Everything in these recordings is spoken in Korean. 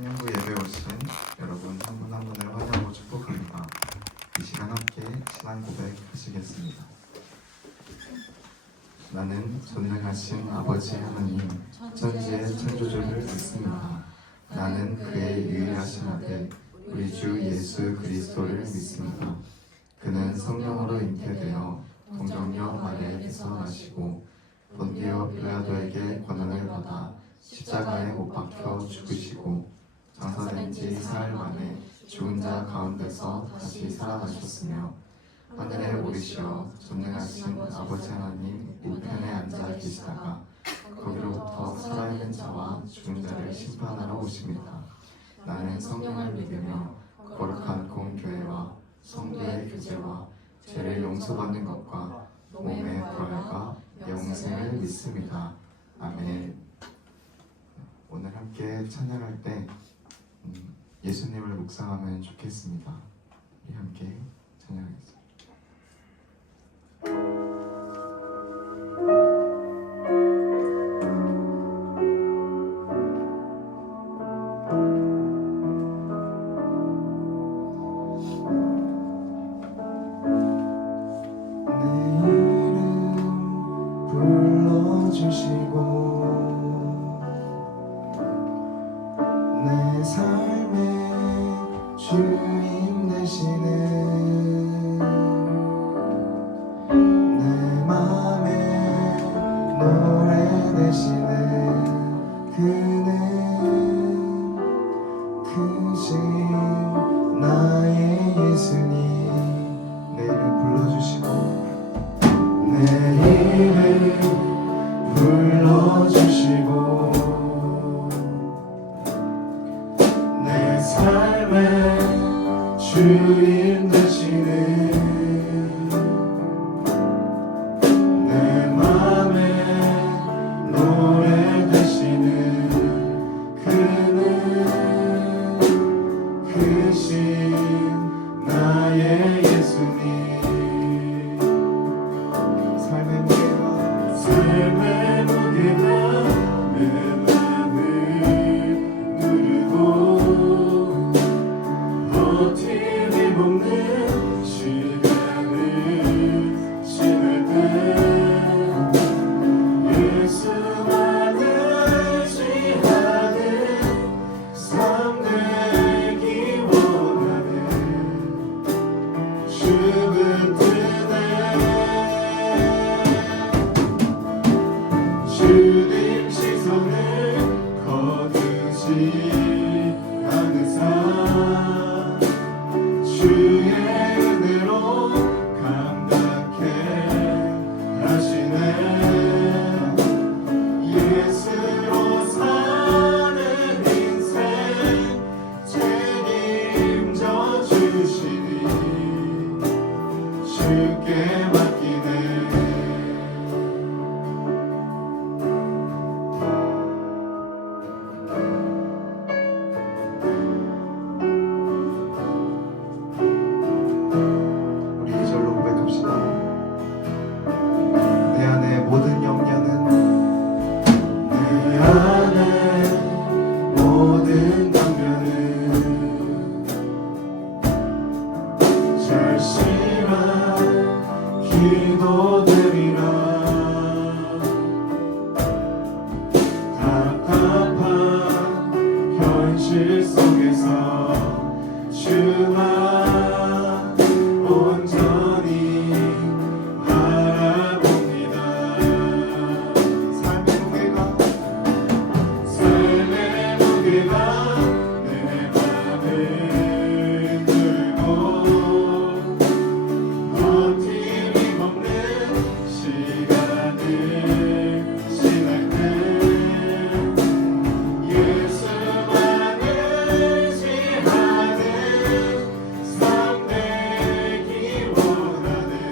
청년부 예배 오신 여러분 한 분 한 분을 환영하고 축복합니다. 이 시간 함께 신앙 고백하시겠습니다. 나는 전능하신 아버지 하나님 천지의 창조주를 믿습니다. 나는 그의 유일하신 아들 우리 주 예수 그리스도를 믿습니다. 그는 성령으로 잉태되어 동정녀 마리아에게서 나시고 본디오 빌라도에게 권한을 받아 십자가에 못 박혀 죽으시고 장사된 지 사흘 만에 죽은 자 가운데서 다시 살아나셨으며 하늘에 오르시어 전능하신 아버지 하나님 우편에 앉아 계시다가 거기로부터 살아있는 자와 죽은 자를 심판하러 오십니다. 나는 성령을 믿으며 거룩한 공교회와 성도의 교제와 죄를 용서받는 것과 몸의 부활과 영생을 믿습니다. 아멘. 오늘 함께 찬양할 때 예수님을 묵상하면 좋겠습니다. 우리 함께 찬양하겠습니다. 내 삶의 주인 되시는 내 맘에 노래 되시는 그는 크신 나의 예수님 내 이름 불러주시고 내 이름 불러주시고 삶의 주인 되시는 내 맘에 노래 되시는 그는 크신 나의 예수님 삶의 무게가 내 맘을 누르고 버팀이 없는 시간을 지날 때 예수만 의지하는 삶 되기 원하네 주는 뜨네 주님 시선을 거두지 않는 삶 주의 은혜로 감당케 하시네 예수로 사는 인생 책임져 주시니 주께 맡기네 내 안에 모든 염려는 내 안에 모든 담변은 절실한 기도들이라 답답한 현실 속에서 주만 온전히 바라봅니다. 삶의 무게가 내 맘을 들고 버팀이 없는 시간을 지날 때 예수만 의지하는 삶 되기 원하네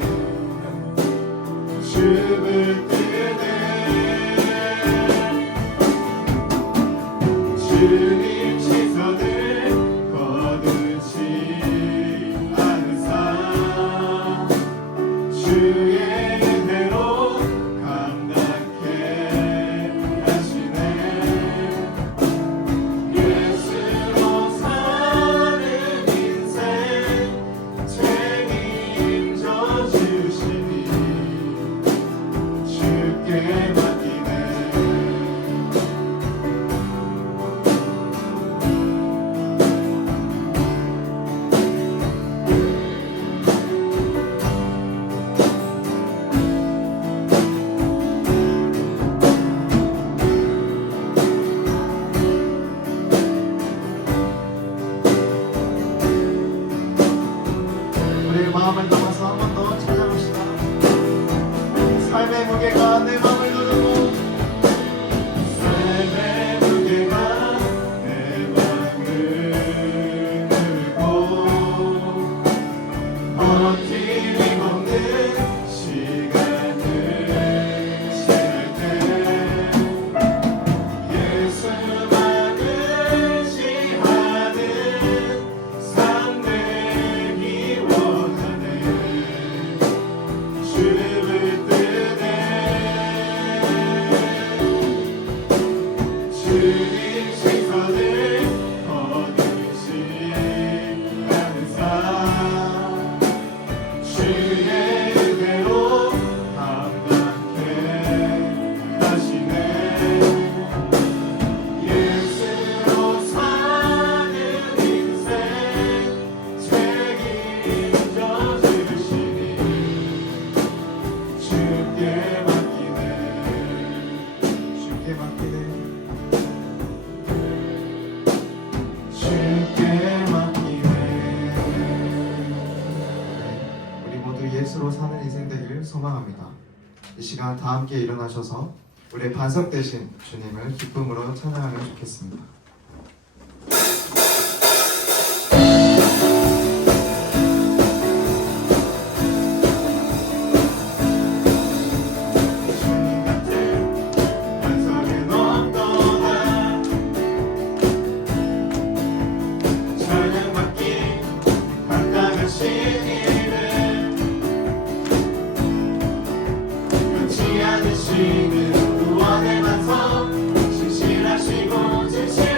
주를 뜨네 주님 시선을 거두지 않은 삶 주의 은혜로 감당케 하시네 예수 주께 맡기네. 우리 모두 예수로 사는 인생 되길 소망합니다. 이 시간 다 함께 일어나셔서 우리의 반석 되신 주님을 기쁨으로 찬양하면 좋겠습니다. 반석은 없도다. 찬양받기 합당하신 이름, 변치 않으시는 구원의 반석, 신실하시고 진실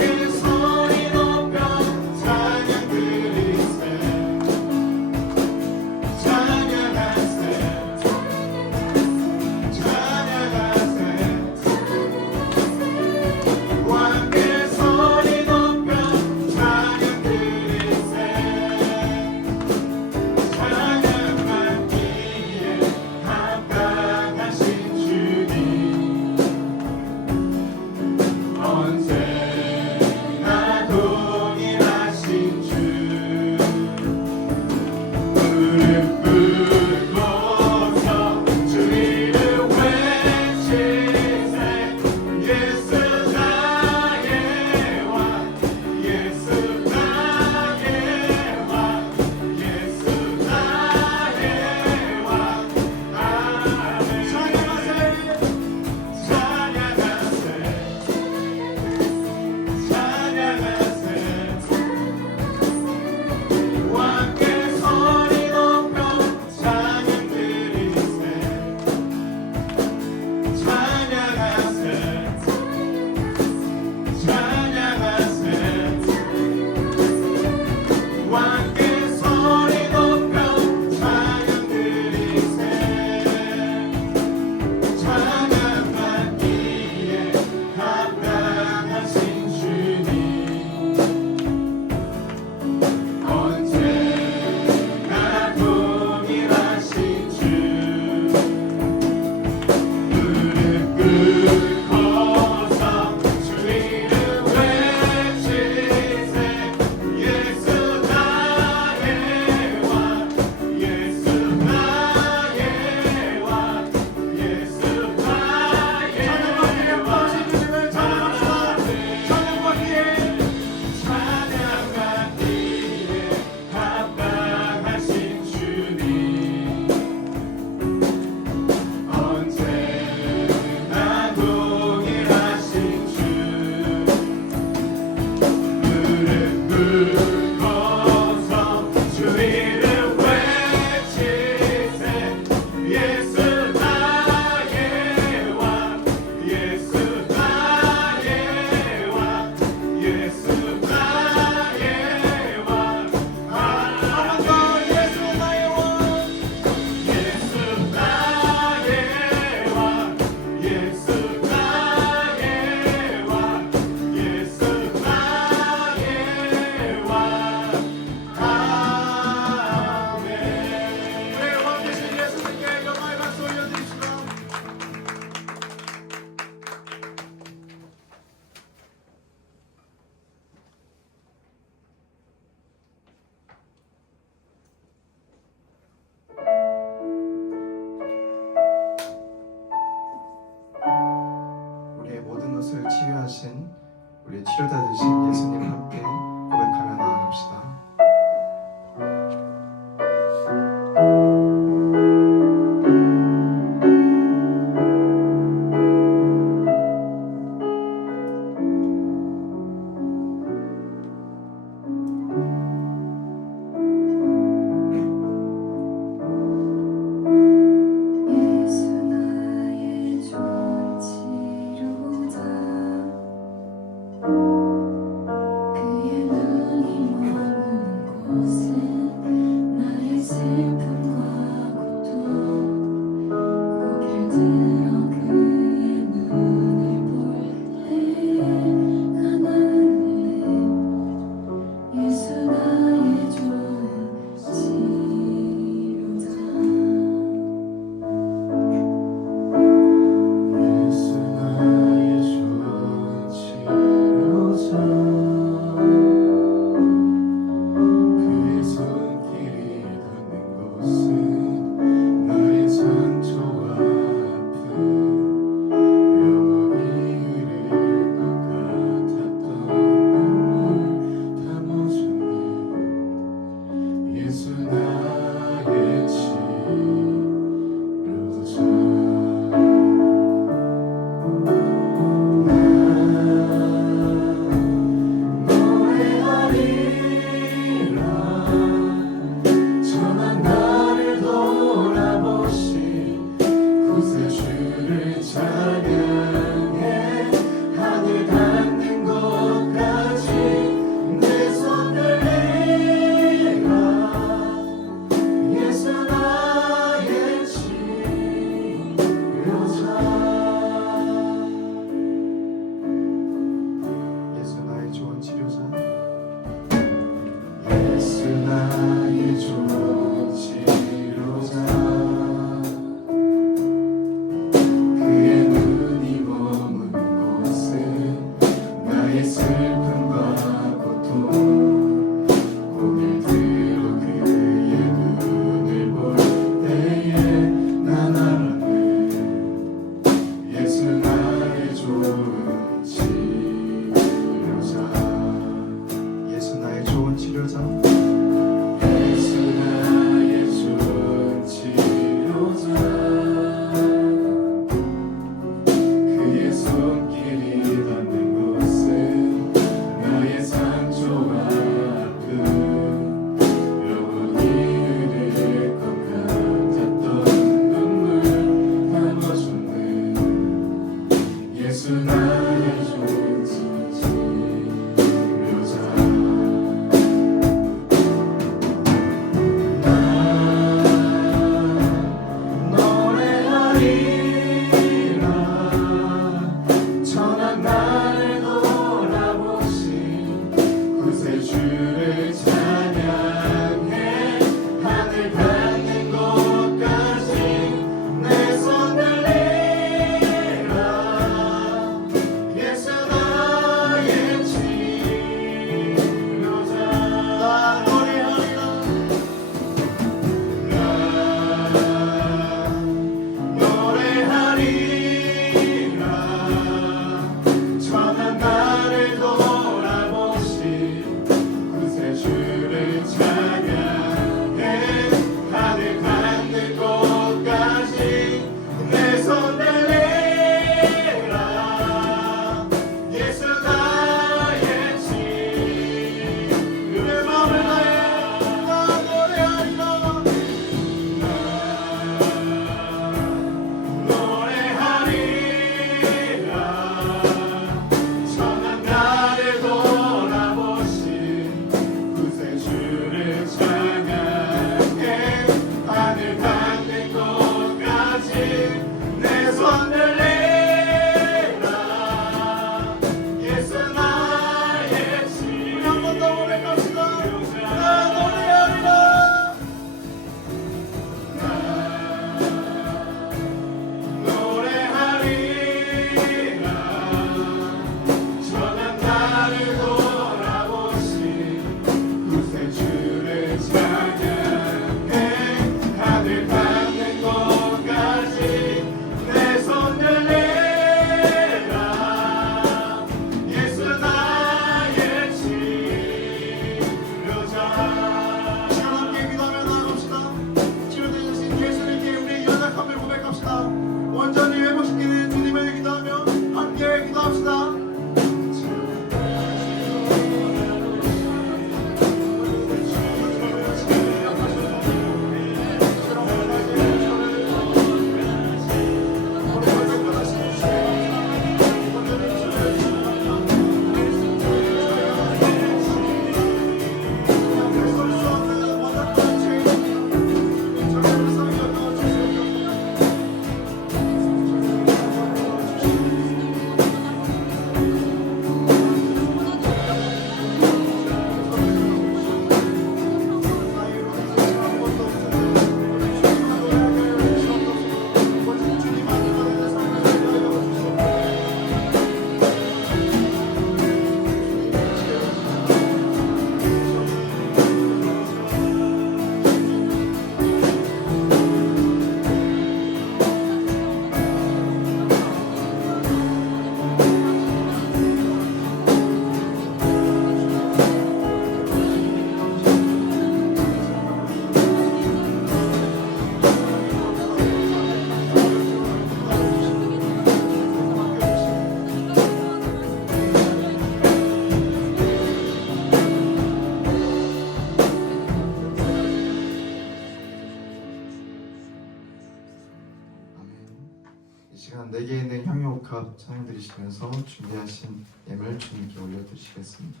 이 시간 내게 있는 향유옥합 찬양 드리시면서 준비하신 예물 주님께 올려드리시겠습니다.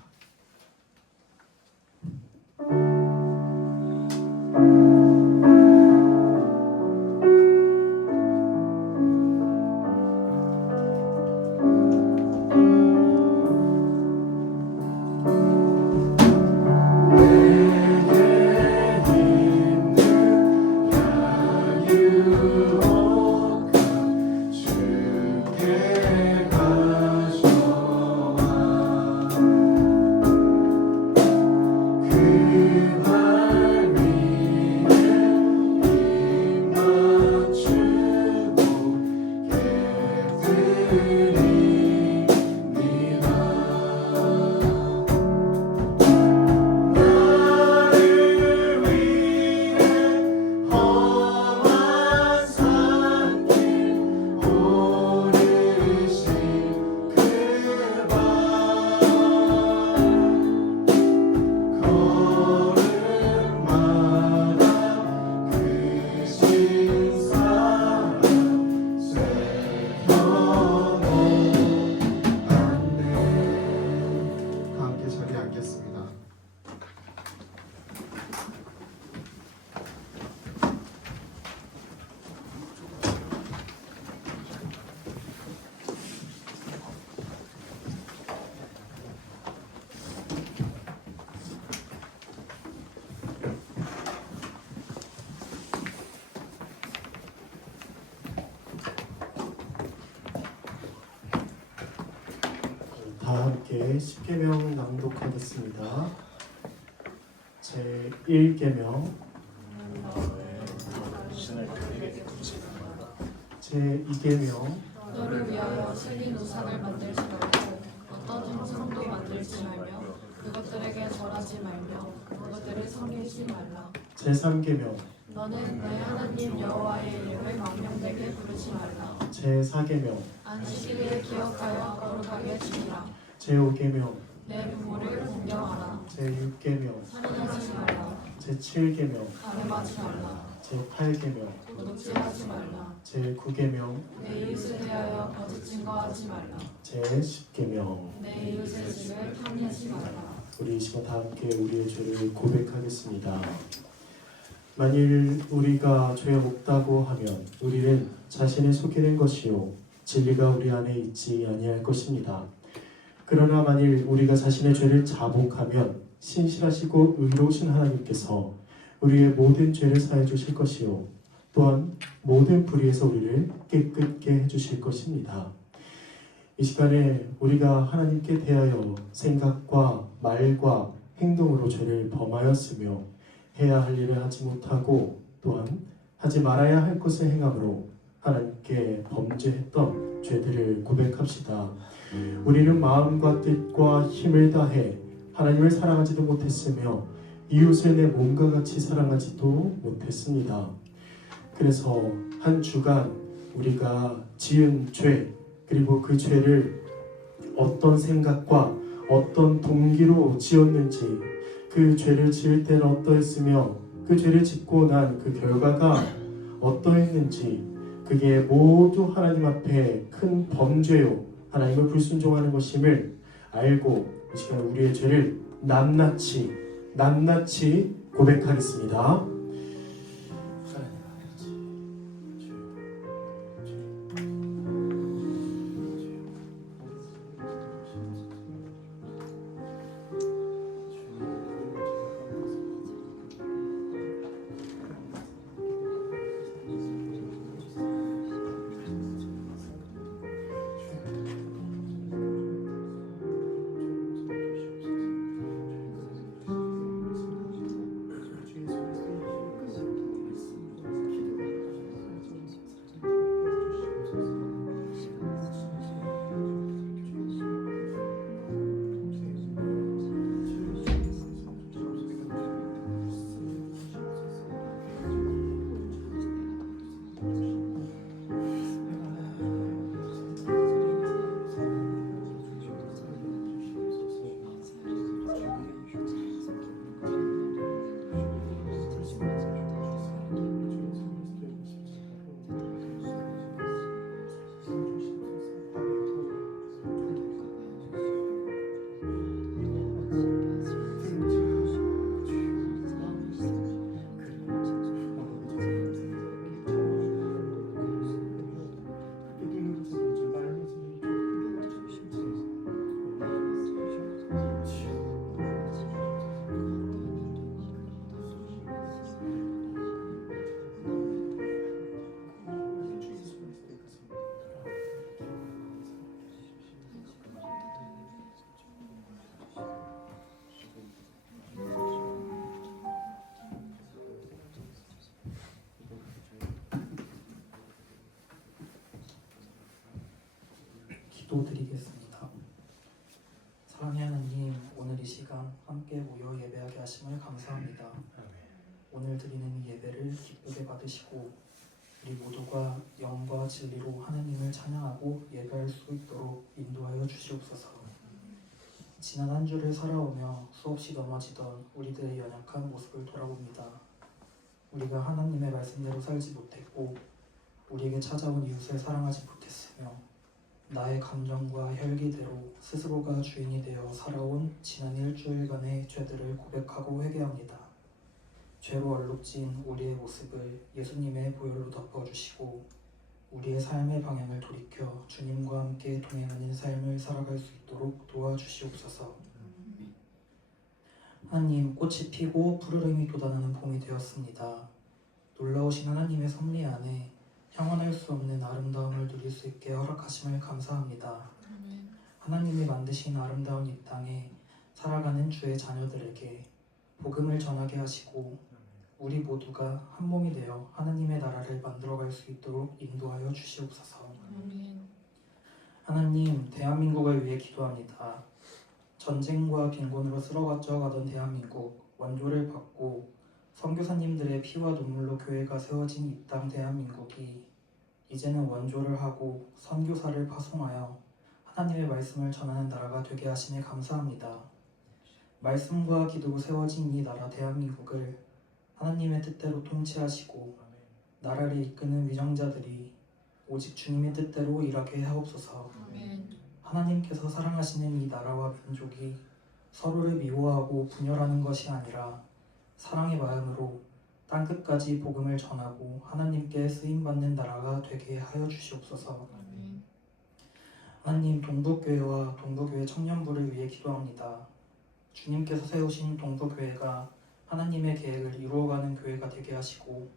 다 함께 10계명 낭독하겠습니다. 제 1계명, 제 2계명, 너를 위하여 슬린 우상을 만들지 말고 어떤 형상도 만들지 말며 그것들에게 절하지 말며 그것들을 섬기지 말라. 제 3계명, 너는 내 하나님 여호와의 이름을 망령되게 부르지 말라. 제 4계명, 안식일을 기억하여 거룩하게 지키라. 제 5계명, 내 부모를 공경하라. 제 6계명, 살인하지 말라. 제 7계명, 가늠하지 말라. 제 8계명, 도둑질하지 말라. 제 9계명, 내 이웃에 대하여 거짓 증거하지 말라. 제 10계명. 내 이웃의 집을 탐내지 말라. 우리 이 시간 다 함께 우리의 죄를 고백하겠습니다. 만일 우리가 죄 없다고 하면 우리는 자신을 속이는 것이요 진리가 우리 안에 있지 아니할 것입니다. 그러나 만일 우리가 자신의 죄를 자복하면 신실하시고 의로우신 하나님께서 우리의 모든 죄를 사해 주실 것이요 또한 모든 불의에서 우리를 깨끗게 해주실 것입니다. 이 시간에 우리가 하나님께 대하여 생각과 말과 행동으로 죄를 범하였으며 해야 할 일을 하지 못하고 또한 하지 말아야 할 것을 행함으로 하나님께 범죄했던 죄들을 고백합시다. 우리는 마음과 뜻과 힘을 다해 하나님을 사랑하지도 못했으며 이웃을 내 몸과 같이 사랑하지도 못했습니다. 그래서 한 주간 우리가 지은 죄 그리고 그 죄를 어떤 생각과 어떤 동기로 지었는지 그 죄를 지을 때는 어떠했으며 그 죄를 짓고 난 그 결과가 어떠했는지 그게 모두 하나님 앞에 큰 범죄요 하나님을 불순종하는 것임을 알고 이 시간 우리의 죄를 낱낱이 고백하겠습니다. 기도드리겠습니다. 사랑의 하나님, 오늘 이 시간 함께 모여 예배하게 하심을 감사합니다. 오늘 드리는 이 예배를 기쁘게 받으시고 우리 모두가 영과 진리로 하나님을 찬양하고 예배할 수 있도록 인도하여 주시옵소서. 지난 한 주를 살아오며 수없이 넘어지던 우리들의 연약한 모습을 돌아봅니다. 우리가 하나님의 말씀대로 살지 못했고 우리에게 찾아온 이웃을 사랑하지 못했으며 나의 감정과 혈기대로 스스로가 주인이 되어 살아온 지난 일주일간의 죄들을 고백하고 회개합니다. 죄로 얼룩진 우리의 모습을 예수님의 보혈로 덮어주시고 우리의 삶의 방향을 돌이켜 주님과 함께 동행하는 삶을 살아갈 수 있도록 도와주시옵소서. 하나님, 꽃이 피고 푸르름이 돋아나는 봄이 되었습니다. 놀라우신 하나님의 섭리 안에 형언할 수 없는 아름다움을 누릴 수 있게 허락하심을 감사합니다. 하나님이 만드신 아름다운 이 땅에 살아가는 주의 자녀들에게 복음을 전하게 하시고 우리 모두가 한 몸이 되어 하나님의 나라를 만들어갈 수 있도록 인도하여 주시옵소서. 하나님, 대한민국을 위해 기도합니다. 전쟁과 빈곤으로 쓰러져가던 대한민국, 원조를 받고 선교사님들의 피와 눈물로 교회가 세워진 이 땅 대한민국이 이제는 원조를 하고 선교사를 파송하여 하나님의 말씀을 전하는 나라가 되게 하시니 감사합니다. 말씀과 기도로 세워진 이 나라 대한민국을 하나님의 뜻대로 통치하시고 나라를 이끄는 위정자들이 오직 주님의 뜻대로 일하게 하옵소서. 하나님께서 사랑하시는 이 나라와 민족이 서로를 미워하고 분열하는 것이 아니라 사랑의 마음으로 땅끝까지 복음을 전하고 하나님께 쓰임받는 나라가 되게 하여 주시옵소서. 하나님, 동북교회와 동북교회 청년부를 위해 기도합니다. 주님께서 세우신 동북교회가 하나님의 계획을 이루어가는 교회가 되게 하시고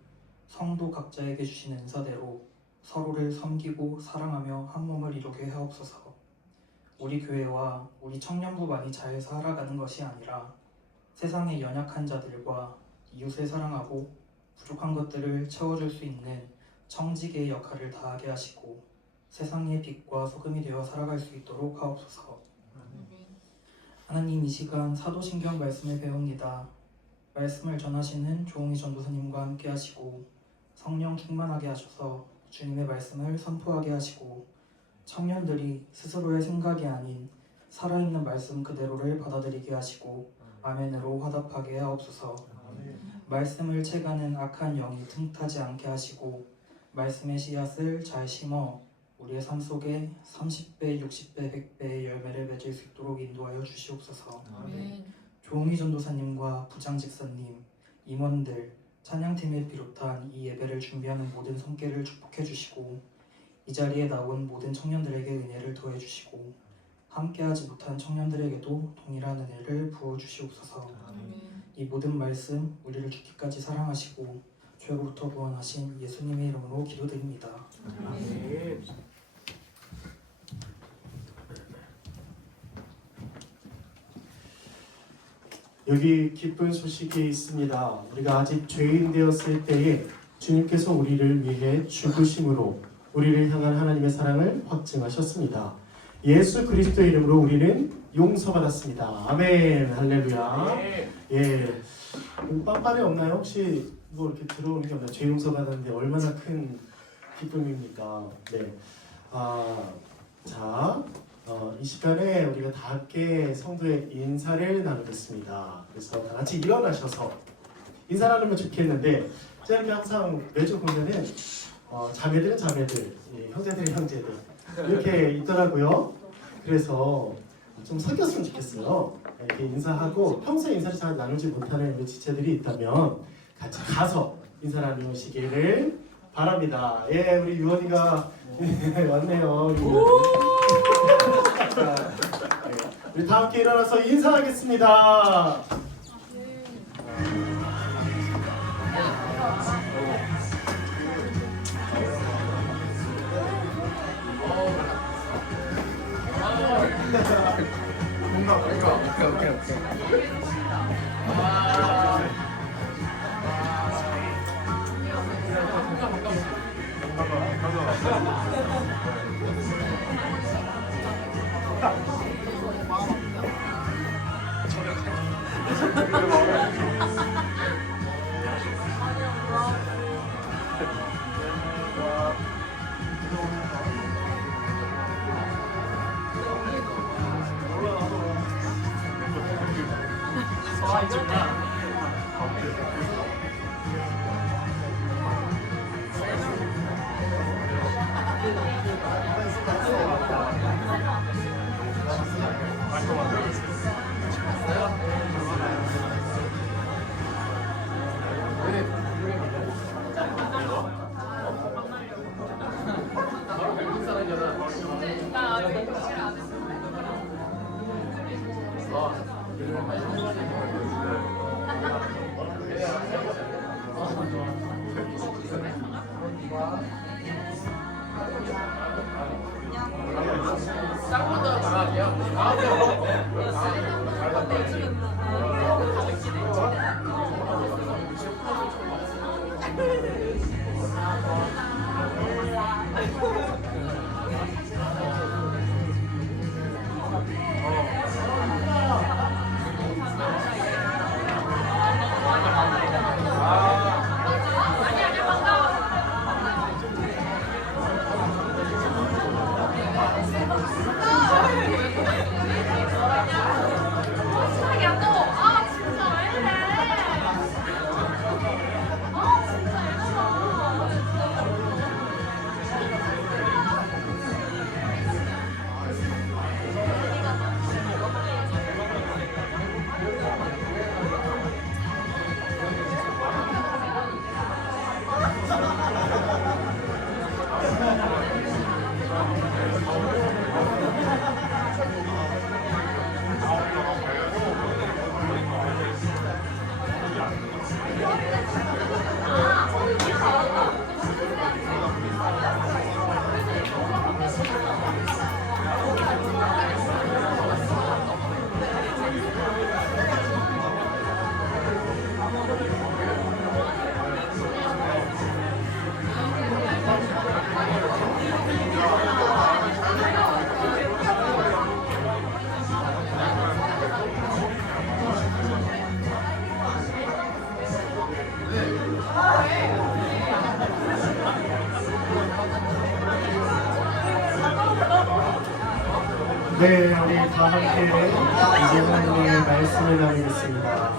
성도 각자에게 주신 은사대로 서로를 섬기고 사랑하며 한 몸을 이루게 하옵소서. 우리 교회와 우리 청년부만이 잘 살아가는 것이 아니라 세상의 연약한 자들과 이웃을 사랑하고 부족한 것들을 채워줄 수 있는 청지기의 역할을 다하게 하시고 세상의 빛과 소금이 되어 살아갈 수 있도록 하옵소서. 하나님, 이 시간 사도신경 말씀을 배웁니다. 말씀을 전하시는 조홍희 전도사님과 함께 하시고 성령 충만하게 하셔서 주님의 말씀을 선포하게 하시고 청년들이 스스로의 생각이 아닌 살아있는 말씀 그대로를 받아들이게 하시고 아멘으로 화답하게 하옵소서. 말씀을 채가는 악한 영이 틈타지 않게 하시고 말씀의 씨앗을 잘 심어 우리의 삶 속에 30배, 60배, 100배의 열매를 맺을 수 있도록 인도하여 주시옵소서. 조홍희 전도사님과 부장 집사님, 임원들, 찬양팀을 비롯한 이 예배를 준비하는 모든 손길을 축복해 주시고 이 자리에 나온 모든 청년들에게 은혜를 더해 주시고 함께하지 못한 청년들에게도 동일한 은혜를 부어 주시옵소서. 이 모든 말씀 우리를 죽기까지 사랑하시고 죄로부터 구원하신 예수님의 이름으로 기도드립니다. 여기 기쁜 소식이 있습니다. 우리가 아직 죄인 되었을 때에 주님께서 우리를 위해 죽으심으로 우리를 향한 하나님의 사랑을 확증하셨습니다. 예수 그리스도의 이름으로 우리는 용서받았습니다. 아멘. 할렐루야. 예. 빵빵이 없나요? 혹시 뭐 이렇게 들어오는 게 없나요? 죄 용서받았는데 얼마나 큰 기쁨입니까? 네. 자, 이 시간에 우리가 다 함께 성도의 인사를 나누겠습니다. 그래서 다 같이 일어나셔서 인사 나누면 좋겠는데 제가 이렇게 항상 매주 보면은 자매들은 자매들, 형제들은 형제들 이렇게 있더라고요. 그래서 좀 섞였으면 좋겠어요. 이렇게 인사하고 평소에 인사를 잘 나누지 못하는 우리 지체들이 있다면 같이 가서 인사 나누시기를 바랍니다. 예, 우리 유원이가 왔네요. 우리 다 함께 일어나서 인사하겠습니다. 네, 우리 다 함께 이제 하나님의 말씀을 나누겠습니다.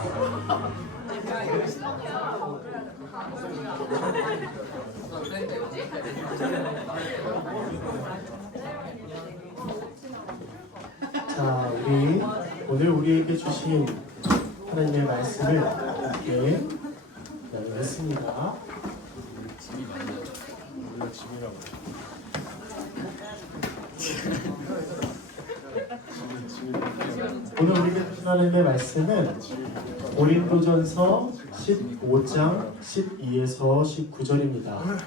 자, 우리 오늘 우리에게 주신 하나님의 말씀을 함께 나누겠습니다. 오늘 우리가 하나님의 말씀은 고린도전서 15장 12에서 19절입니다.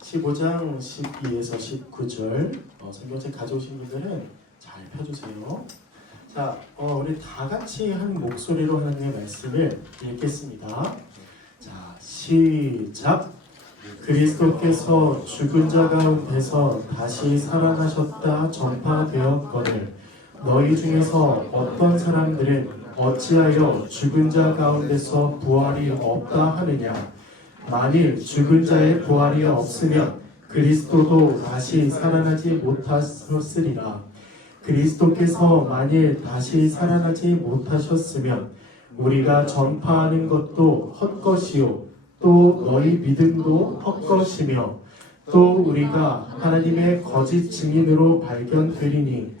15장 12에서 19절 성경책 가져오신 분들은 잘 펴주세요. 자, 우리 다 같이 한 목소리로 하나님의 말씀을 읽겠습니다. 자, 시작. 그리스도께서 죽은 자 가운데서 다시 살아나셨다 전파되었거늘 너희 중에서 어떤 사람들은 어찌하여 죽은 자 가운데서 부활이 없다 하느냐. 만일 죽은 자의 부활이 없으면 그리스도도 다시 살아나지 못하셨으리라. 그리스도께서 만일 다시 살아나지 못하셨으면 우리가 전파하는 것도 헛것이요 또 너희 믿음도 헛것이며 또 우리가 하나님의 거짓 증인으로 발견되리니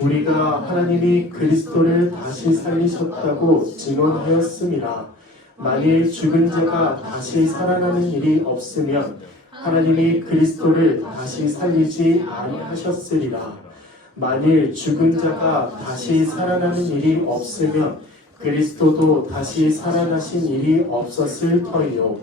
우리가 하나님이 그리스도를 다시 살리셨다고 증언하였음이라. 만일 죽은 자가 다시 살아나는 일이 없으면 하나님이 그리스도를 다시 살리지 아니하셨으리라. 만일 죽은 자가 다시 살아나는 일이 없으면 그리스도도 다시 살아나신 일이 없었을 터이요.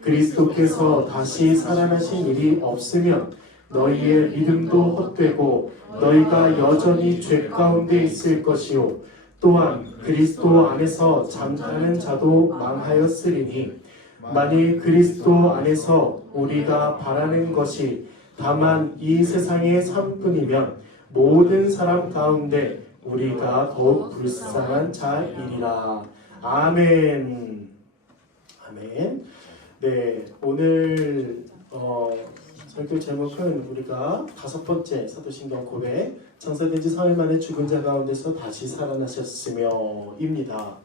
그리스도께서 다시 살아나신 일이 없으면 너희의 믿음도 헛되고 너희가 여전히 죄 가운데 있을 것이요. 또한 그리스도 안에서 잠자는 자도 망하였으리니 만일 그리스도 안에서 우리가 바라는 것이 다만 이 세상의 삶뿐이면 모든 사람 가운데 우리가 더욱 불쌍한 자이리라. 아멘. 아멘. 네, 오늘 설교 제목은 우리가 5번째 사도신경 고백, 창세된 지 3일 만에 죽은 자 가운데서 다시 살아나셨으며 입니다.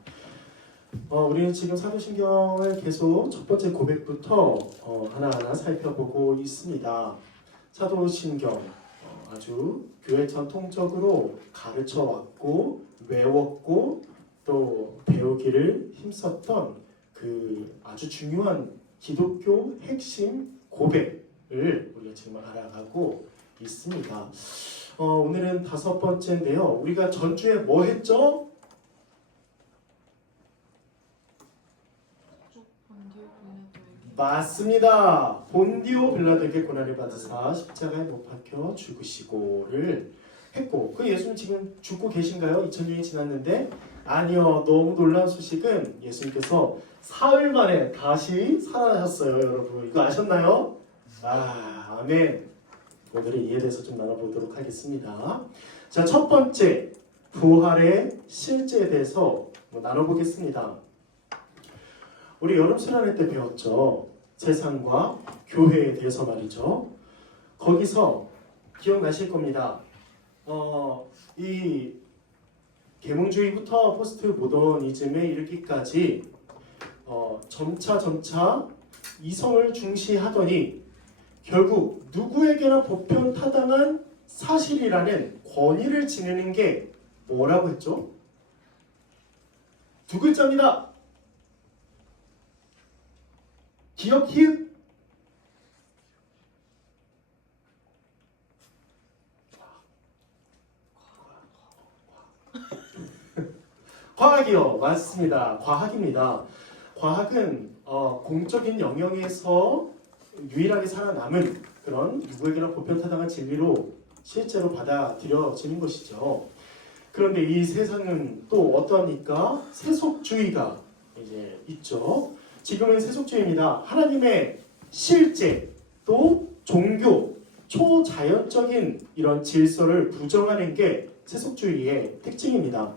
우리는 지금 사도신경을 계속 첫 번째 고백부터 하나하나 살펴보고 있습니다. 사도신경 아주 교회 전통적으로 가르쳐 왔고 외웠고 또 배우기를 힘썼던 그 아주 중요한 기독교 핵심 고백을 우리가 지금 알아가고 있습니다. 오늘은 5번째인데요. 우리가 전주에 뭐 했죠? 맞습니다. 본디오 빌라도에게 고난을 받으사 십자가에 못 박혀 죽으시고를 했고, 그 예수님 지금 죽고 계신가요? 2000년이 지났는데 아니요. 너무 놀라운 소식은 예수님께서 사흘 만에 다시 살아나셨어요. 여러분 이거 아셨나요? 아멘. 오늘은 이에 대해서 좀 나눠보도록 하겠습니다. 자, 첫 번째 부활의 실제에 대해서 나눠보겠습니다. 우리 여름 수련회 때 배웠죠. 세상과 교회에 대해서 말이죠. 거기서 기억나실 겁니다. 이 계몽주의부터 포스트 모더니즘에 이르기까지 점차 이성을 중시하더니 결국 누구에게나 보편타당한 사실이라는 권위를 지니는 게 뭐라고 했죠? 두 글자입니다. 기억 히읗 과학이요. 맞습니다. 과학입니다. 과학은 공적인 영역에서 유일하게 살아남은 그런 누구에게나 보편타당한 진리로 실제로 받아들여지는 것이죠. 그런데 이 세상은 또 어떠합니까? 세속주의가 이제 있죠. 지금은 세속주의입니다. 하나님의 실제 또 종교 초자연적인 이런 질서를 부정하는 게 세속주의의 특징입니다.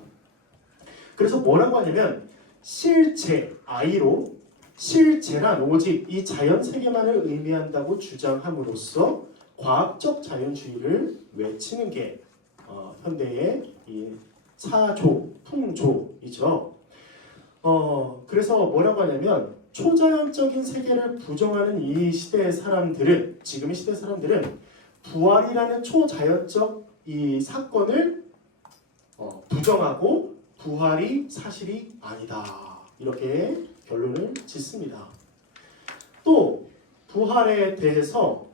그래서 뭐라고 하냐면 실제 I로 실제란 오직 이 자연 세계만을 의미한다고 주장함으로써 과학적 자연주의를 외치는 게 현대의 이 사조, 풍조이죠. 그래서 뭐라고 하냐면 초자연적인 세계를 부정하는 이 시대의 사람들은, 지금의 시대 사람들은 부활이라는 초자연적 이 사건을 부정하고 부활이 사실이 아니다. 이렇게 결론을 짓습니다. 또 부활에 대해서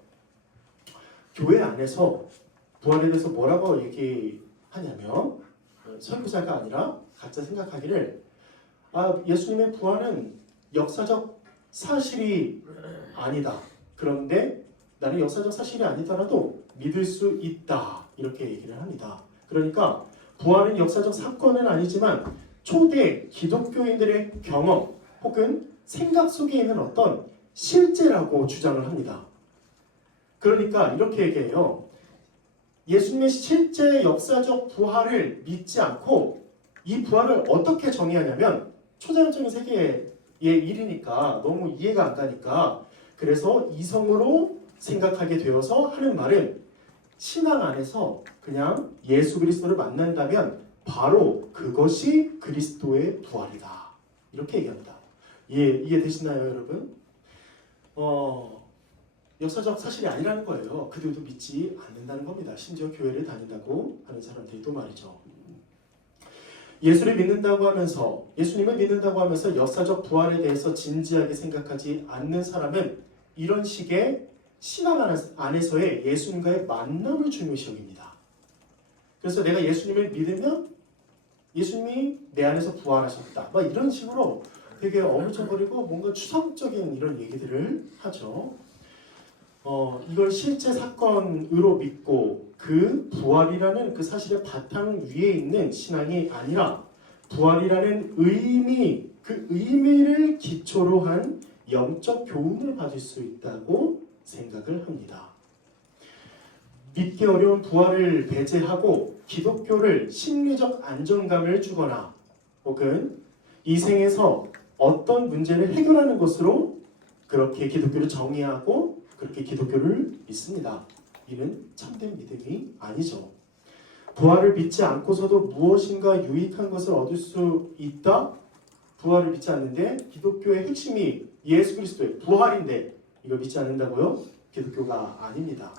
교회 안에서 부활에 대해서 뭐라고 얘기하냐면 설교자가 아니라 각자 생각하기를 예수님의 부활은 역사적 사실이 아니다. 그런데 나는 역사적 사실이 아니더라도 믿을 수 있다. 이렇게 얘기를 합니다. 그러니까 부활은 역사적 사건은 아니지만 초대 기독교인들의 경험 혹은 생각 속에 있는 어떤 실제라고 주장을 합니다. 그러니까 이렇게 얘기해요. 예수님의 실제 역사적 부활을 믿지 않고 이 부활을 어떻게 정의하냐면 초자연적인 세계의 일이니까 너무 이해가 안 가니까 그래서 이성으로 생각하게 되어서 하는 말은 신앙 안에서 그냥 예수 그리스도를 만난다면 바로 그것이 그리스도의 부활이다. 이렇게 얘기합니다. 이해되시나요, 여러분? 역사적 사실이 아니라는 거예요. 그들도 믿지 않는다는 겁니다. 심지어 교회를 다닌다고 하는 사람들도 말이죠. 예수를 믿는다고 하면서, 예수님을 믿는다고 하면서 역사적 부활에 대해서 진지하게 생각하지 않는 사람은 이런 식의 신앙 안에서의 예수님과의 만남을 중요시 여깁니다. 그래서 내가 예수님을 믿으면 예수님이 내 안에서 부활하셨다. 막 이런 식으로 되게 어물쩡거리고 뭔가 추상적인 이런 얘기들을 하죠. 이걸 실제 사건으로 믿고 그 부활이라는 그 사실의 바탕 위에 있는 신앙이 아니라 부활이라는 의미, 그 의미를 기초로 한 영적 교훈을 받을 수 있다고 생각을 합니다. 믿기 어려운 부활을 배제하고 기독교를 심리적 안정감을 주거나 혹은 이 생에서 어떤 문제를 해결하는 것으로 그렇게 기독교를 정의하고 그렇게 기독교를 믿습니다. 이는 참된 믿음이 아니죠. 부활을 믿지 않고서도 무엇인가 유익한 것을 얻을 수 있다? 부활을 믿지 않는데 기독교의 핵심이 예수 그리스도의 부활인데 이거 믿지 않는다고요? 기독교가 아닙니다.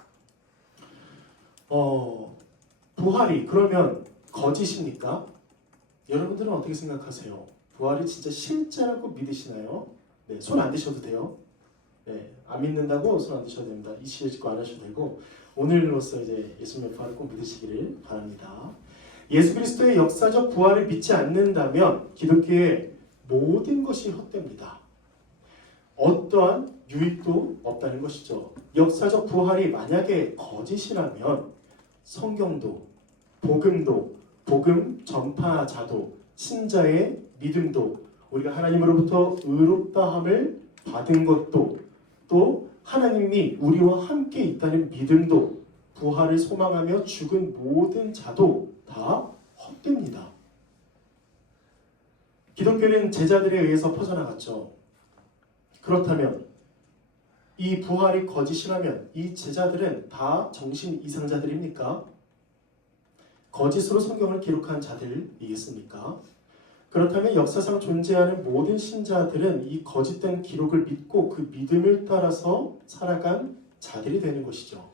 부활이 그러면 거짓입니까? 여러분들은 어떻게 생각하세요? 부활이 진짜 실제라고 믿으시나요? 네, 손 안 드셔도 돼요. 네, 안 믿는다고 손 안 드셔도 됩니다. 이시를 짓고 안 하셔도 되고 오늘로써 이제 예수님의 부활을 꼭 믿으시기를 바랍니다. 예수 그리스도의 역사적 부활을 믿지 않는다면 기독교의 모든 것이 헛됩니다. 어떠한 유익도 없다는 것이죠. 역사적 부활이 만약에 거짓이라면 성경도, 복음도, 복음 전파자도, 신자의 믿음도, 우리가 하나님으로부터 의롭다함을 받은 것도, 또 하나님이 우리와 함께 있다는 믿음도, 부활을 소망하며 죽은 모든 자도 다 헛됩니다. 기독교는 제자들에 의해서 퍼져나갔죠. 그렇다면 이 부활이 거짓이라면 이 제자들은 다 정신 이상자들입니까? 거짓으로 성경을 기록한 자들이겠습니까? 그렇다면 역사상 존재하는 모든 신자들은 이 거짓된 기록을 믿고 그 믿음을 따라서 살아간 자들이 되는 것이죠.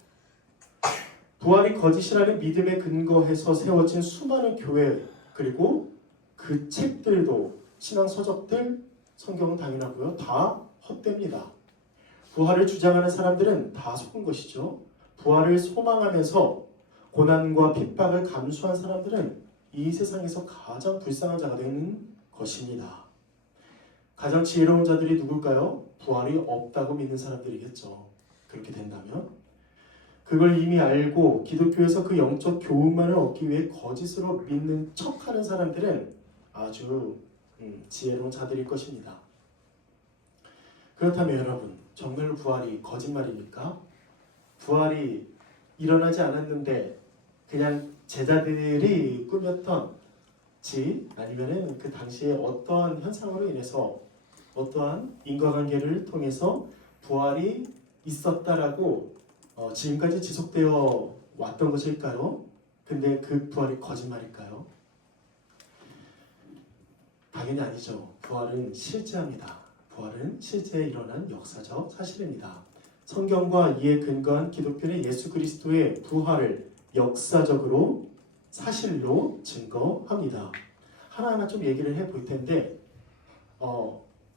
부활이 거짓이라는 믿음에 근거해서 세워진 수많은 교회 그리고 그 책들도 신앙 서적들 성경은 당연하고요. 다 헛됩니다. 부활을 주장하는 사람들은 다 속은 것이죠. 부활을 소망하면서 고난과 핍박을 감수한 사람들은 이 세상에서 가장 불쌍한 자가 되는 것입니다. 가장 지혜로운 자들이 누굴까요? 부활이 없다고 믿는 사람들이겠죠. 그렇게 된다면 그걸 이미 알고 기독교에서 그 영적 교훈만을 얻기 위해 거짓으로 믿는 척하는 사람들은 아주 지혜로운 자들일 것입니다. 그렇다면 여러분, 정말로 부활이 거짓말입니까? 부활이 일어나지 않았는데 그냥 제자들이 꾸몄던지 아니면은 그 당시에 어떠한 현상으로 인해서 어떠한 인과관계를 통해서 부활이 있었다라고 지금까지 지속되어 왔던 것일까요? 근데 그 부활이 거짓말일까요? 당연히 아니죠. 부활은 실제합니다. 부활은 실제 일어난 역사적 사실입니다. 성경과 이에 근거한 기독교는 예수 그리스도의 부활을 역사적으로 사실로 증거합니다. 하나하나 좀 얘기를 해볼 텐데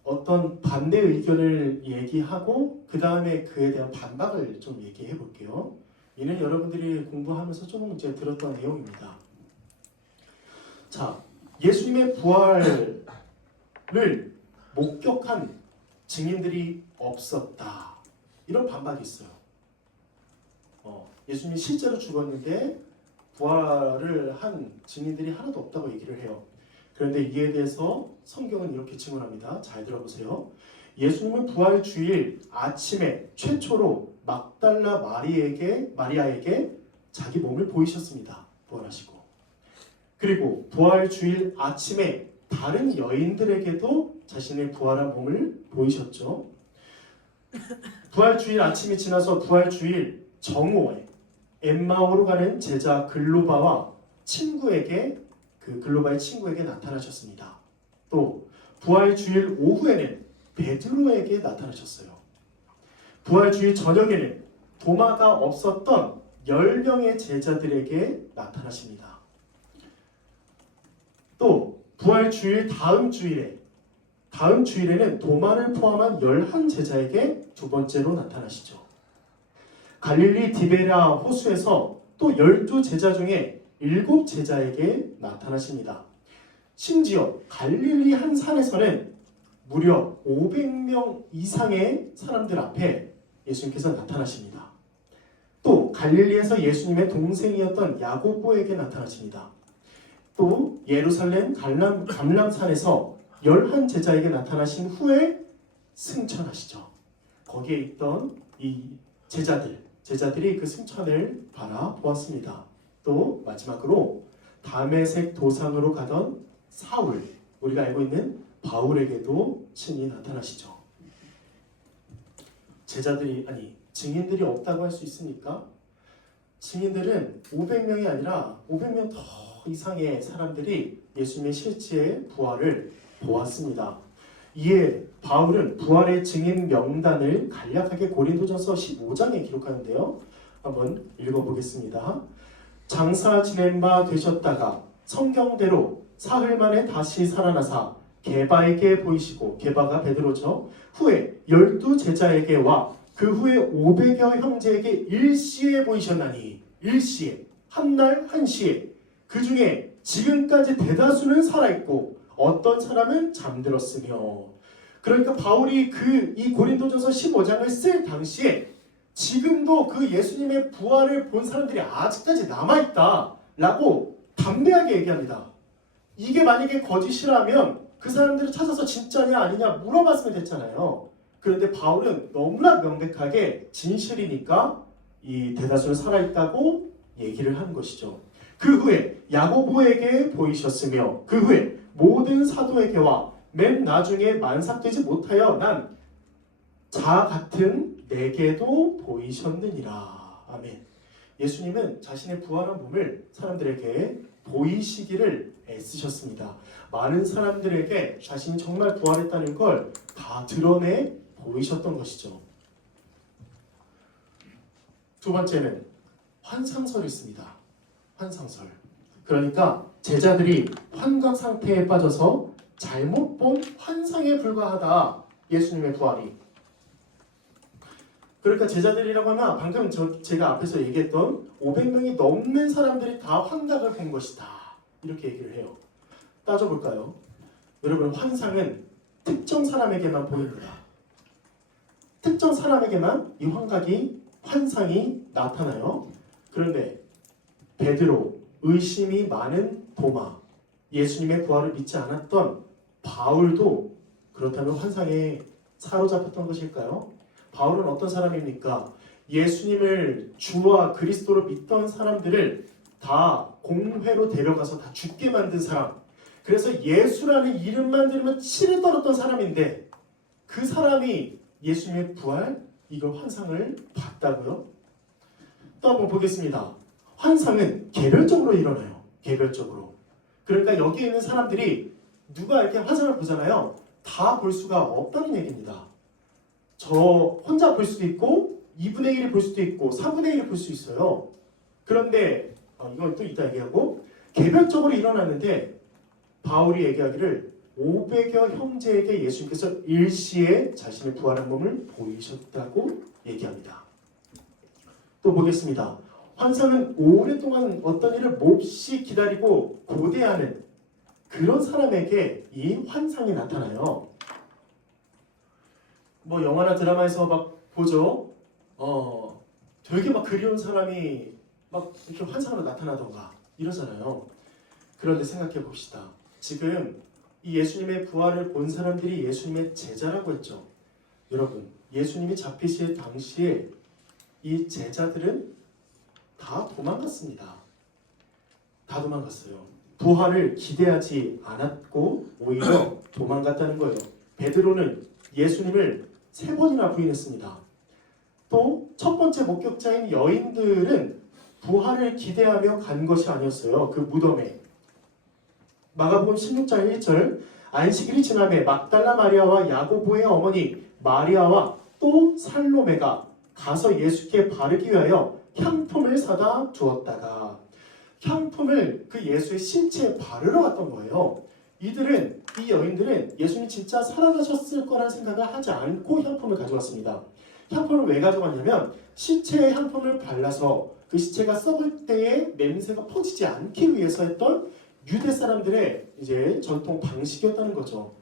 어떤 반대 의견을 얘기하고 그 다음에 그에 대한 반박을 좀 얘기해 볼게요. 이는 여러분들이 공부하면서 조금 이제 들었던 내용입니다. 자, 예수님의 부활을 목격한 증인들이 없었다. 이런 반박이 있어요. 예수님이 실제로 죽었는데 부활을 한 증인들이 하나도 없다고 얘기를 해요. 그런데 이에 대해서 성경은 이렇게 증언합니다. 잘 들어보세요. 예수님은 부활 주일 아침에 최초로 막달라 마리아에게 자기 몸을 보이셨습니다. 부활하시고. 그리고 부활 주일 아침에 다른 여인들에게도 자신의 부활한 몸을 보이셨죠. 부활 주일 아침이 지나서 부활 주일 정오에 엠마오로 가는 제자 글로바와 친구에게 그 글로바의 친구에게 나타나셨습니다. 또 부활 주일 오후에는 베드로에게 나타나셨어요. 부활 주일 저녁에는 도마가 없었던 10명의 제자들에게 나타나십니다. 또 부활 주일 다음 주일에는 도마를 포함한 11제자에게 두 번째로 나타나시죠. 갈릴리 디베랴 호수에서 또 12제자 중에 7제자에게 나타나십니다. 심지어 갈릴리 한 산에서는 무려 500명 이상의 사람들 앞에 예수님께서 나타나십니다. 또 갈릴리에서 예수님의 동생이었던 야고보에게 나타나십니다. 또 예루살렘 감람산에서 11제자에게 나타나신 후에 승천하시죠. 거기에 있던 이 제자들이 그 승천을 바라보았습니다. 또 마지막으로 다메섹 도상으로 가던 사울, 우리가 알고 있는 바울에게도 친히 나타나시죠. 증인들이 없다고 할 수 있습니까? 증인들은 500명이 아니라 500명 더 이상의 사람들이 예수님의 실제 부활을 보았습니다. 이에 바울은 부활의 증인 명단을 간략하게 고린도전서 15장에 기록하는데요. 한번 읽어보겠습니다. 장사 지낸 바 되셨다가 성경대로 사흘 만에 다시 살아나사 게바에게 보이시고, 게바가 베드로죠. 후에 12 제자에게와 그 후에 500여 형제에게 일시에 보이셨나니, 일시에, 한날 한시에, 그 중에 지금까지 대다수는 살아있고 어떤 사람은 잠들었으며. 그러니까 바울이 이 고린도전서 15장을 쓸 당시에 지금도 그 예수님의 부활을 본 사람들이 아직까지 남아있다라고 담대하게 얘기합니다. 이게 만약에 거짓이라면 그 사람들을 찾아서 진짜냐 아니냐 물어봤으면 됐잖아요. 그런데 바울은 너무나 명백하게 진실이니까 이 대다수는 살아있다고 얘기를 하는 것이죠. 그 후에 야고보에게 보이셨으며 그 후에 모든 사도에게와 맨 나중에 만삭되지 못하여 난 자 같은 내게도 보이셨느니라. 아멘. 예수님은 자신의 부활한 몸을 사람들에게 보이시기를 애쓰셨습니다. 많은 사람들에게 자신이 정말 부활했다는 걸 다 드러내 보이셨던 것이죠. 두 번째는 환상설이 있습니다. 환상설. 그러니까 제자들이 환각 상태에 빠져서 잘못 본 환상에 불과하다. 예수님의 부활이. 그러니까 제자들이라고 하면 방금 제가 앞에서 얘기했던 500명이 넘는 사람들이 다 환각을 본 것이다. 이렇게 얘기를 해요. 따져볼까요? 여러분, 환상은 특정 사람에게만 보입니다. 특정 사람에게만 이 환상이 나타나요. 그런데 베드로, 의심이 많은 도마, 예수님의 부활을 믿지 않았던 바울도 그렇다면 환상에 사로잡혔던 것일까요? 바울은 어떤 사람입니까? 예수님을 주와 그리스도로 믿던 사람들을 다 공회로 데려가서 다 죽게 만든 사람. 그래서 예수라는 이름만 들으면 치를 떨었던 사람인데 그 사람이 예수님의 부활, 이걸 환상을 봤다고요? 또 한번 보겠습니다. 환상은 개별적으로 일어나요. 개별적으로. 그러니까 여기에 있는 사람들이 누가 이렇게 환상을 보잖아요. 다 볼 수가 없다는 얘기입니다. 저 혼자 볼 수도 있고 2분의 1을 볼 수도 있고 3분의 1을 볼 수 있어요. 그런데 이건 또 이따 얘기하고 개별적으로 일어났는데 바울이 얘기하기를 500여 형제에게 예수님께서 일시에 자신의 부활한 몸을 보이셨다고 얘기합니다. 또 보겠습니다. 환상은 오랫동안 어떤 일을 몹시 기다리고 고대하는 그런 사람에게 이 환상이 나타나요. 뭐 영화나 드라마에서 막 보죠. 되게 막 그리운 사람이 막 이렇게 환상으로 나타나던가 이러잖아요. 그런데 생각해 봅시다. 지금 이 예수님의 부활을 본 사람들이 예수님의 제자라고 했죠. 여러분, 예수님이 잡히실 당시에 이 제자들은 다 도망갔습니다. 다 도망갔어요. 부활을 기대하지 않았고 오히려 도망갔다는 거예요. 베드로는 예수님을 3번이나 부인했습니다. 또 첫 번째 목격자인 여인들은 부활을 기대하며 간 것이 아니었어요. 그 무덤에. 마가복음 16장 1절 안식일이 지나매 막달라 마리아와 야고보의 어머니 마리아와 또 살로메가 가서 예수께 바르기 위하여 향품을 사다 두었다가 향품을 그 예수의 신체에 바르러 갔던 거예요. 이 여인들은 예수님이 진짜 살아나셨을 거라는 생각을 하지 않고 향품을 가져왔습니다. 향품을 왜 가져왔냐면 시체에 향품을 발라서 그 시체가 썩을 때에 냄새가 퍼지지 않기 위해서 했던 유대 사람들의 이제 전통 방식이었다는 거죠.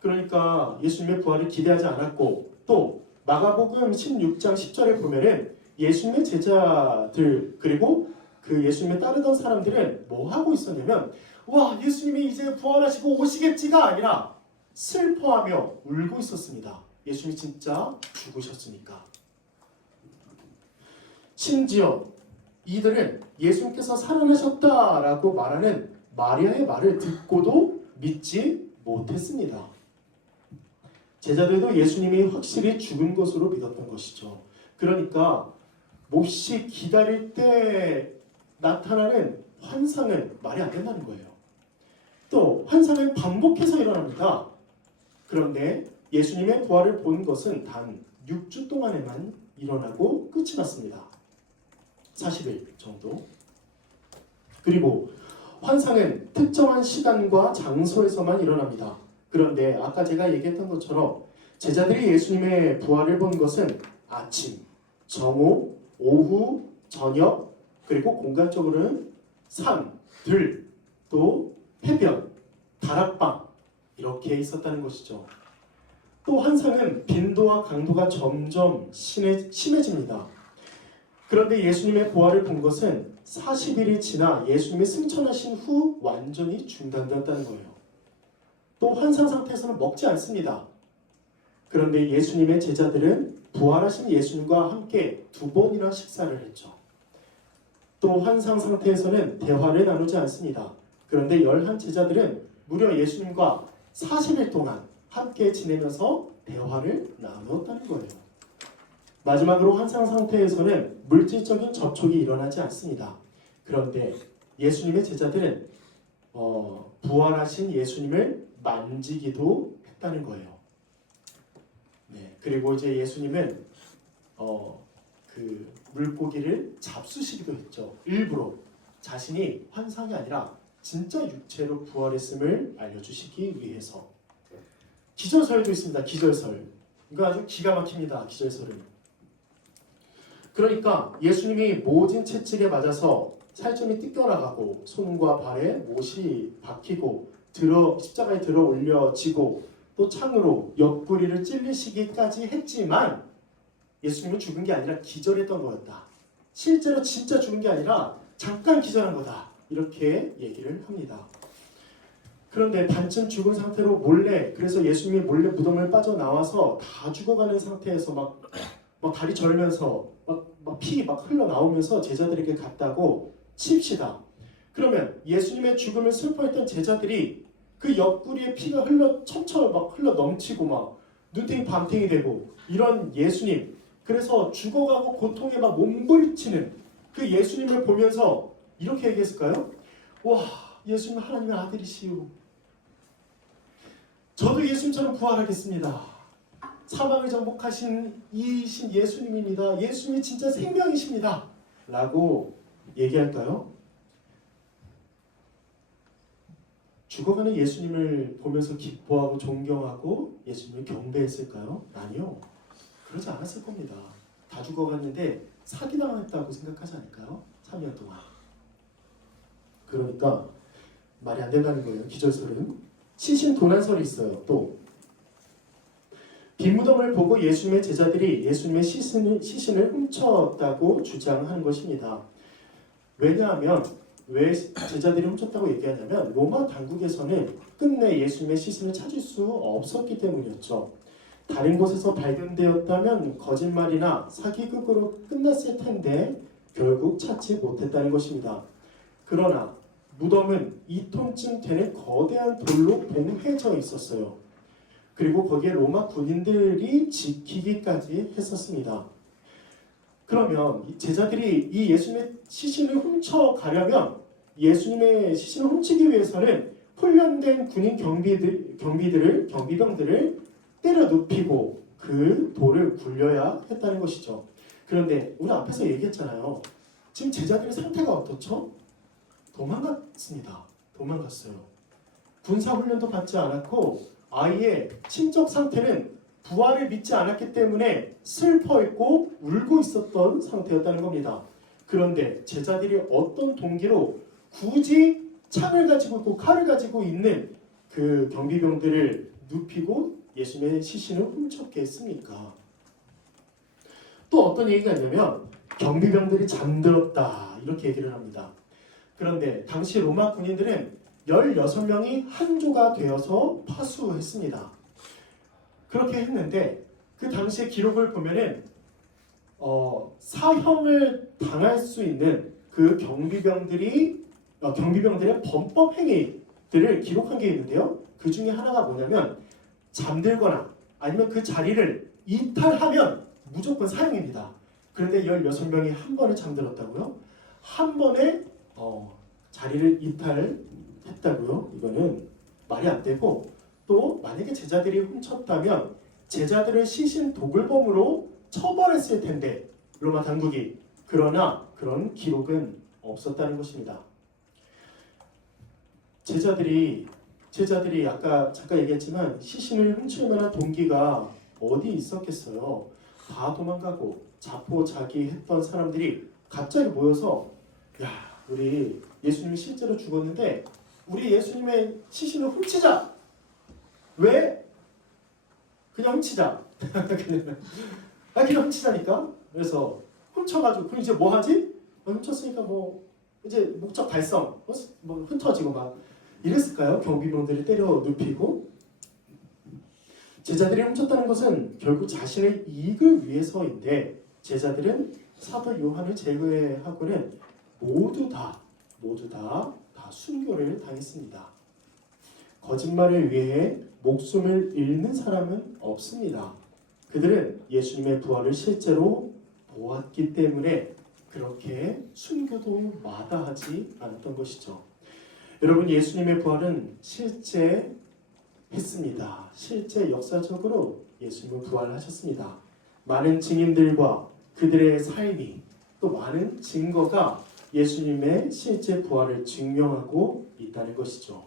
그러니까 예수님의 부활을 기대하지 않았고 또 마가복음 16장 10절에 보면은 예수님의 제자들 그리고 그 예수님을 따르던 사람들은 뭐 하고 있었냐면 와 예수님이 이제 부활하시고 오시겠지가 아니라 슬퍼하며 울고 있었습니다. 예수님이 진짜 죽으셨으니까. 심지어 이들은 예수님께서 살아나셨다라고 말하는 마리아의 말을 듣고도 믿지 못했습니다. 제자들도 예수님이 확실히 죽은 것으로 믿었던 것이죠. 그러니까 몹시 기다릴 때 나타나는 환상은 말이 안 된다는 거예요. 또 환상은 반복해서 일어납니다. 그런데 예수님의 부활을 본 것은 단 6주 동안에만 일어나고 끝이 났습니다. 40일 정도. 그리고 환상은 특정한 시간과 장소에서만 일어납니다. 그런데 아까 제가 얘기했던 것처럼 제자들이 예수님의 부활을 본 것은 아침, 정오, 오후, 저녁, 그리고 공간적으로는 산, 들, 또 해변, 다락방 이렇게 있었다는 것이죠. 또 환상은 빈도와 강도가 점점 심해집니다. 그런데 예수님의 부활을 본 것은 40일이 지나 예수님이 승천하신 후 완전히 중단되었다는 거예요. 또 환상 상태에서는 먹지 않습니다. 그런데 예수님의 제자들은 부활하신 예수님과 함께 2번이나 식사를 했죠. 또 환상 상태에서는 대화를 나누지 않습니다. 그런데 11 제자들은 무려 예수님과 40일 동안 함께 지내면서 대화를 나누었다는 거예요. 마지막으로 환상 상태에서는 물질적인 접촉이 일어나지 않습니다. 그런데 예수님의 제자들은 부활하신 예수님을 만지기도 했다는 거예요. 네, 그리고 이제 예수님은 그 물고기를 잡수시기도 했죠. 일부러 자신이 환상이 아니라 진짜 육체로 부활했음을 알려주시기 위해서. 기절설도 있습니다. 기절설. 이거 아주 기가 막힙니다. 기절설은. 그러니까 예수님이 모진 채찍에 맞아서 살점이 뜯겨나가고 손과 발에 못이 박히고 십자가에 들어 올려지고 또 창으로 옆구리를 찔리시기까지 했지만 예수님은 죽은 게 아니라 기절했던 거였다. 실제로 진짜 죽은 게 아니라 잠깐 기절한 거다. 이렇게 얘기를 합니다. 그런데 반쯤 죽은 상태로 몰래, 그래서 예수님이 몰래 무덤을 빠져나와서 다 죽어가는 상태에서 막 다리 절면서 막 피 막 흘러나오면서 제자들에게 갔다고 칩시다. 그러면 예수님의 죽음을 슬퍼했던 제자들이 그 옆구리에 피가 첩철 막 흘러 넘치고 막 눈탱이 밤탱이 되고 이런 예수님, 그래서 죽어가고 고통에 막 몸부림치는 그 예수님을 보면서 이렇게 얘기했을까요? 와, 예수님 하나님의 아들이시오. 저도 예수님처럼 부활하겠습니다. 사망을 정복하신 이신 예수님입니다. 예수님이 진짜 생명이십니다. 라고 얘기할까요? 죽어가는 예수님을 보면서 기뻐하고 존경하고 예수님을 경배했을까요? 아니요. 그러지 않았을 겁니다. 다 죽어갔는데 사기당했다고 생각하지 않을까요? 3년 동안. 그러니까 말이 안 된다는 거예요. 기절설은. 시신 도난설이 있어요. 또 빈무덤을 보고 예수님의 제자들이 예수님의 시신을 훔쳤다고 주장하는 것입니다. 왜냐하면 왜 제자들이 훔쳤다고 얘기하냐면 로마 당국에서는 끝내 예수님의 시신을 찾을 수 없었기 때문이었죠. 다른 곳에서 발견되었다면 거짓말이나 사기극으로 끝났을 텐데 결국 찾지 못했다는 것입니다. 그러나 무덤은 2톤쯤 되는 거대한 돌로 봉해져 있었어요. 그리고 거기에 로마 군인들이 지키기까지 했었습니다. 그러면 제자들이 이 예수님의 시신을 훔쳐가려면 예수님의 시신을 훔치기 위해서는 훈련된 군인 경비병들을 때려 눕히고 그 돌을 굴려야 했다는 것이죠. 그런데 우리 앞에서 얘기했잖아요. 지금 제자들의 상태가 어떻죠? 도망갔습니다. 도망갔어요. 군사훈련도 받지 않았고 아예 심적 상태는 부활을 믿지 않았기 때문에 슬퍼했고 울고 있었던 상태였다는 겁니다. 그런데 제자들이 어떤 동기로 굳이 창을 가지고 있고 칼을 가지고 있는 그 경비병들을 눕히고 예수님의 시신을 훔쳤게 했습니까? 또 어떤 얘기가 있냐면 경비병들이 잠들었다 이렇게 얘기를 합니다. 그런데 당시 로마 군인들은 16명이 한 조가 되어서 파수했습니다. 그렇게 했는데 그 당시의 기록을 보면은 사형을 당할 수 있는 그 경비병들의 범법 행위들을 기록한 게 있는데요. 그 중에 하나가 뭐냐면 잠들거나 아니면 그 자리를 이탈하면 무조건 사형입니다. 그런데 16명이 한 번에 잠들었다고요? 한 번에 자리를 했다고요? 이거는 말이 안 되고, 또 만약에 제자들이 훔쳤다면 제자들을 시신 도굴범으로 처벌했을 텐데 로마 당국이. 그러나 그런 기록은 없었다는 것입니다. 제자들이 아까 잠깐 얘기했지만 시신을 훔칠 만한 동기가 어디 있었겠어요? 다 도망가고 자포자기했던 사람들이 갑자기 모여서, 야, 우리 예수님이 실제로 죽었는데 우리 예수님의 시신을 훔치자. 왜? 그냥 훔치자. 그냥 훔치자니까. 그래서 훔쳐가지고, 그럼 이제 뭐 하지? 훔쳤으니까 뭐 이제 목적 달성, 뭐 흩어지고 막 이랬을까요? 경비병들이 때려 눕히고. 제자들이 훔쳤다는 것은 결국 자신의 이익을 위해서인데, 제자들은 사도 요한을 제외하고는 모두 다 순교를 당했습니다. 거짓말을 위해 목숨을 잃는 사람은 없습니다. 그들은 예수님의 부활을 실제로 보았기 때문에 그렇게 순교도 마다하지 않았던 것이죠. 여러분, 예수님의 부활은 실제 했습니다. 실제 역사적으로 예수님은 부활하셨습니다. 많은 증인들과 그들의 삶이, 또 많은 증거가 예수님의 실제 부활을 증명하고 있다는 것이죠.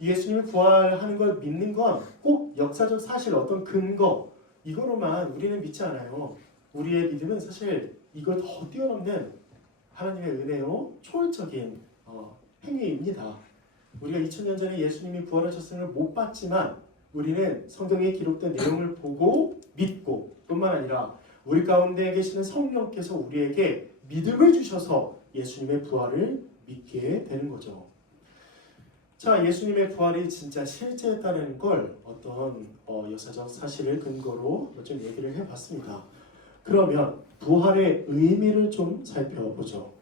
예수님이 부활하는 걸 믿는 건 꼭 역사적 사실, 어떤 근거 이거로만 우리는 믿지 않아요. 우리의 믿음은 사실 이걸 더 뛰어넘는 하나님의 은혜요 초월적인 행위입니다. 우리가 2000년 전에 예수님이 부활하셨음을 못 봤지만 우리는 성경에 기록된 내용을 보고 믿고, 뿐만 아니라 우리 가운데 계시는 성령께서 우리에게 믿음을 주셔서 예수님의 부활을 믿게 되는 거죠. 자, 예수님의 부활이 진짜 실제였다는 걸 어떤 역사적 사실을 근거로 좀 얘기를 해봤습니다. 그러면 부활의 의미를 좀 살펴보죠.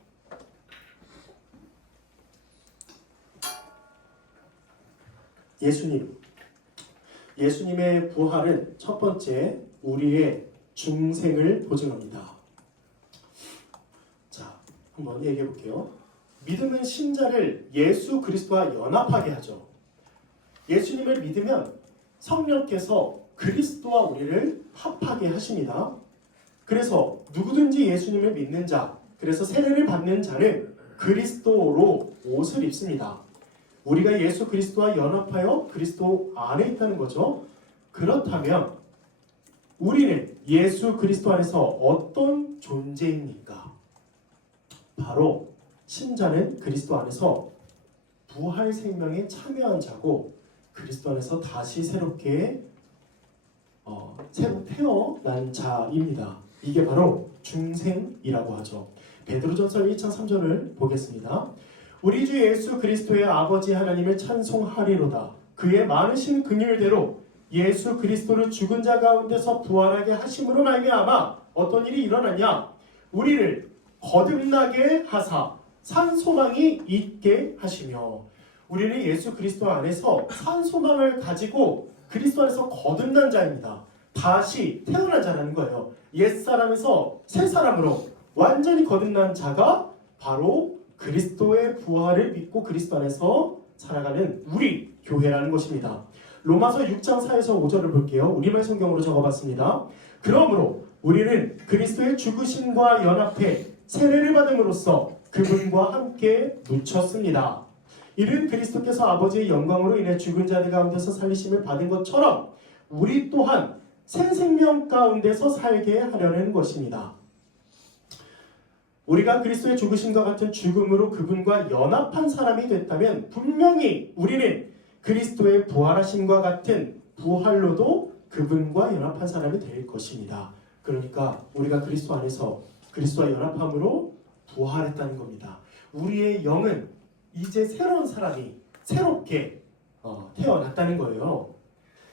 예수님의 부활은 첫 번째, 우리의 중생을 보증합니다. 자, 한번 얘기해 볼게요. 믿음은 신자를 예수 그리스도와 연합하게 하죠. 예수님을 믿으면 성령께서 그리스도와 우리를 합하게 하십니다. 그래서 누구든지 예수님을 믿는 자, 그래서 세례를 받는 자는 그리스도로 옷을 입습니다. 우리가 예수 그리스도와 연합하여 그리스도 안에 있다는 거죠. 그렇다면 우리는 예수 그리스도 안에서 어떤 존재입니까? 바로 신자는 그리스도 안에서 부활 생명에 참여한 자고, 그리스도 안에서 다시 새롭게 새로 태어난 자입니다. 이게 바로 중생이라고 하죠. 베드로전서 1장 3절을 보겠습니다. 우리 주 예수 그리스도의 아버지 하나님을 찬송하리로다. 그의 많으신 긍휼대로 예수 그리스도를 죽은 자 가운데서 부활하게 하심으로 말미암아 어떤 일이 일어나냐? 우리를 거듭나게 하사 산 소망이 있게 하시며, 우리는 예수 그리스도 안에서 산 소망을 가지고 그리스도 안에서 거듭난 자입니다. 다시 태어난 자라는 거예요. 옛사람에서 새사람으로 완전히 거듭난 자가 바로 그리스도의 부활을 믿고 그리스도 안에서 살아가는 우리 교회라는 것입니다. 로마서 6장 4에서 5절을 볼게요. 우리말 성경으로 적어봤습니다. 그러므로 우리는 그리스도의 죽으심과 연합해 세례를 받음으로써 그분과 함께 묻혔습니다. 이는 그리스도께서 아버지의 영광으로 인해 죽은 자들 가운데서 살리심을 받은 것처럼 우리 또한 새 생명 가운데서 살게 하려는 것입니다. 우리가 그리스도의 죽으심과 같은 죽음으로 그분과 연합한 사람이 됐다면 분명히 우리는 그리스도의 부활하심과 같은 부활로도 그분과 연합한 사람이 될 것입니다. 그러니까 우리가 그리스도 안에서 그리스도와 연합함으로 부활했다는 겁니다. 우리의 영은 이제 새로운 사람이 새롭게 태어났다는 거예요.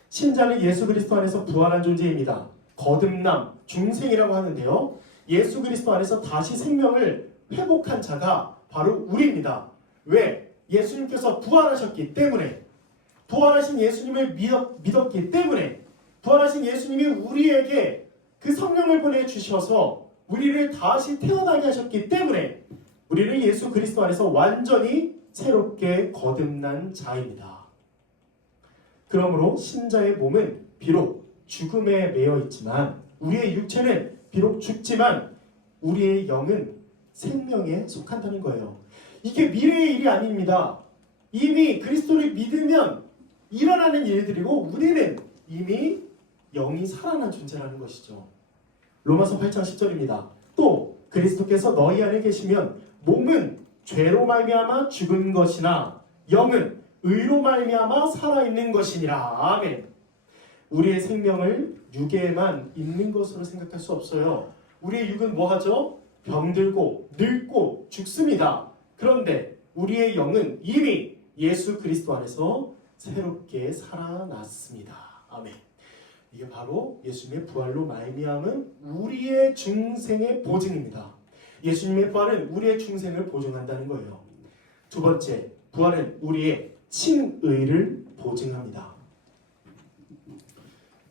신자는 예수 그리스도 안에서 부활한 존재입니다. 거듭남, 중생이라고 하는데요. 예수 그리스도 안에서 다시 생명을 회복한 자가 바로 우리입니다. 왜? 예수님께서 부활하셨기 때문에, 부활하신 예수님을 믿었기 때문에, 부활하신 예수님이 우리에게 그 성령을 보내주셔서 우리를 다시 태어나게 하셨기 때문에 우리는 예수 그리스도 안에서 완전히 새롭게 거듭난 자입니다. 그러므로 신자의 몸은 비록 죽음에 매여 있지만, 우리의 육체는 비록 죽지만 우리의 영은 생명에 속한다는 거예요. 이게 미래의 일이 아닙니다. 이미 그리스도를 믿으면 일어나는 일들이고, 우리는 이미 영이 살아난 존재라는 것이죠. 로마서 8장 10절입니다. 또 그리스도께서 너희 안에 계시면 몸은 죄로 말미암아 죽은 것이나 영은 의로 말미암아 살아있는 것이니라. 아멘. 우리의 생명을 육에만 있는 것으로 생각할 수 없어요. 우리의 육은 뭐하죠? 병들고 늙고 죽습니다. 그런데 우리의 영은 이미 예수 그리스도 안에서 새롭게 살아났습니다. 아멘. 이게 바로 예수님의 부활로 말미암은 우리의 중생의 보증입니다. 예수님의 부활은 우리의 중생을 보증한다는 거예요. 두 번째, 부활은 우리의 칭의를 보증합니다.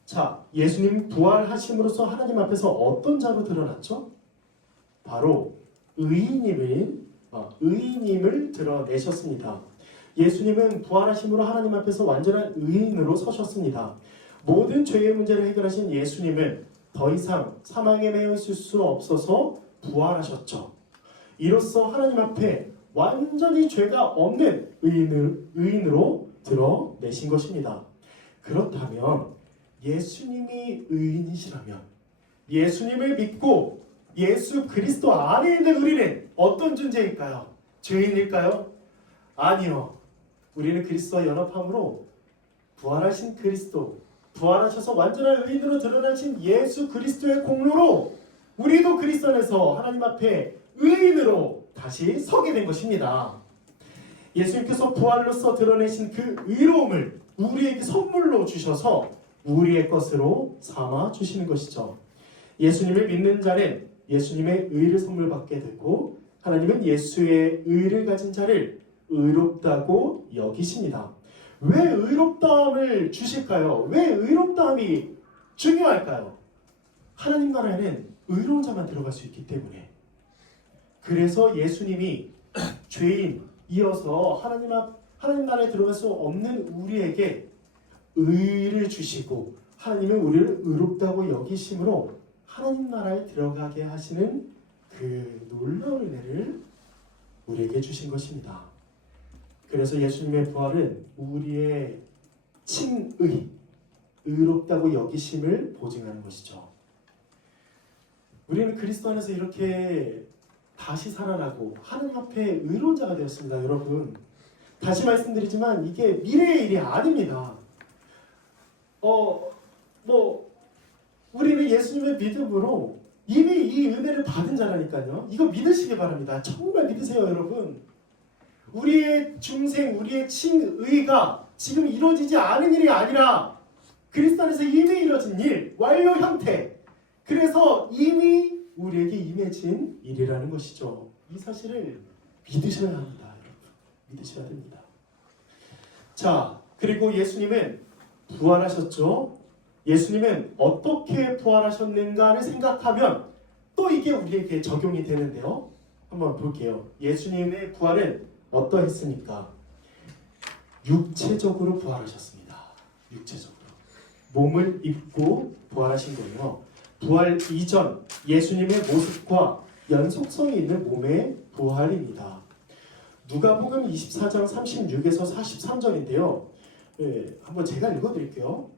자, 예수님 부활하심으로써 하나님 앞에서 어떤 자로 드러났죠? 바로 의인임을 드러내셨습니다. 예수님은 부활하심으로 하나님 앞에서 완전한 의인으로 서셨습니다. 모든 죄의 문제를 해결하신 예수님은 더 이상 사망에 매여 있을 수 없어서 부활하셨죠. 이로써 하나님 앞에 완전히 죄가 없는 의인으로 드러내신 것입니다. 그렇다면 예수님이 의인이시라면, 예수님을 믿고 예수 그리스도 안에 있는 우리는 어떤 존재일까요? 죄인일까요? 아니요. 우리는 그리스도와 연합함으로 부활하신 그리스도, 부활하셔서 완전한 의인으로 드러나신 예수 그리스도의 공로로 우리도 그리스도 안에서 하나님 앞에 의인으로 다시 서게 된 것입니다. 예수님께서 부활로서 드러내신 그 의로움을 우리에게 선물로 주셔서 우리의 것으로 삼아 주시는 것이죠. 예수님을 믿는 자는 예수님의 의를 선물 받게 되고, 하나님은 예수의 의를 가진 자를 의롭다고 여기십니다. 왜 의롭다함을 주실까요? 왜 의롭다함이 중요할까요? 하나님 나라에는 의로운 자만 들어갈 수 있기 때문에. 그래서 예수님이 죄인이어서 하나님 나라에 들어갈 수 없는 우리에게 의를 주시고, 하나님은 우리를 의롭다고 여기심으로 하나님 나라에 들어가게 하시는 그 놀라운 은혜를 우리에게 주신 것입니다. 그래서 예수님의 부활은 우리의 칭의, 의롭다고 여기심을 보증하는 것이죠. 우리는 그리스도 안에서 이렇게 다시 살아나고 하나님 앞에 의로운 자가 되었습니다. 여러분, 다시 말씀드리지만 이게 미래의 일이 아닙니다. 우리는 예수님의 믿음으로 이미 이 은혜를 받은 자라니까요. 이거 믿으시기 바랍니다. 정말 믿으세요, 여러분. 우리의 중생, 우리의 칭의가 지금 이루어지지 않은 일이 아니라 그리스도 안에서 이미 이루어진 일, 완료 형태. 그래서 이미 우리에게 임해진 일이라는 것이죠. 이 사실을 믿으셔야 합니다, 여러분. 믿으셔야 됩니다. 자, 그리고 예수님은 부활하셨죠. 예수님은 어떻게 부활하셨는가를 생각하면 또 이게 우리에게 적용이 되는데요. 한번 볼게요. 예수님의 부활은 어떠했습니까? 육체적으로 부활하셨습니다. 육체적으로. 몸을 입고 부활하신 거예요. 부활 이전 예수님의 모습과 연속성이 있는 몸의 부활입니다. 누가복음 24장 36에서 43절인데요. 한번 제가 읽어드릴게요.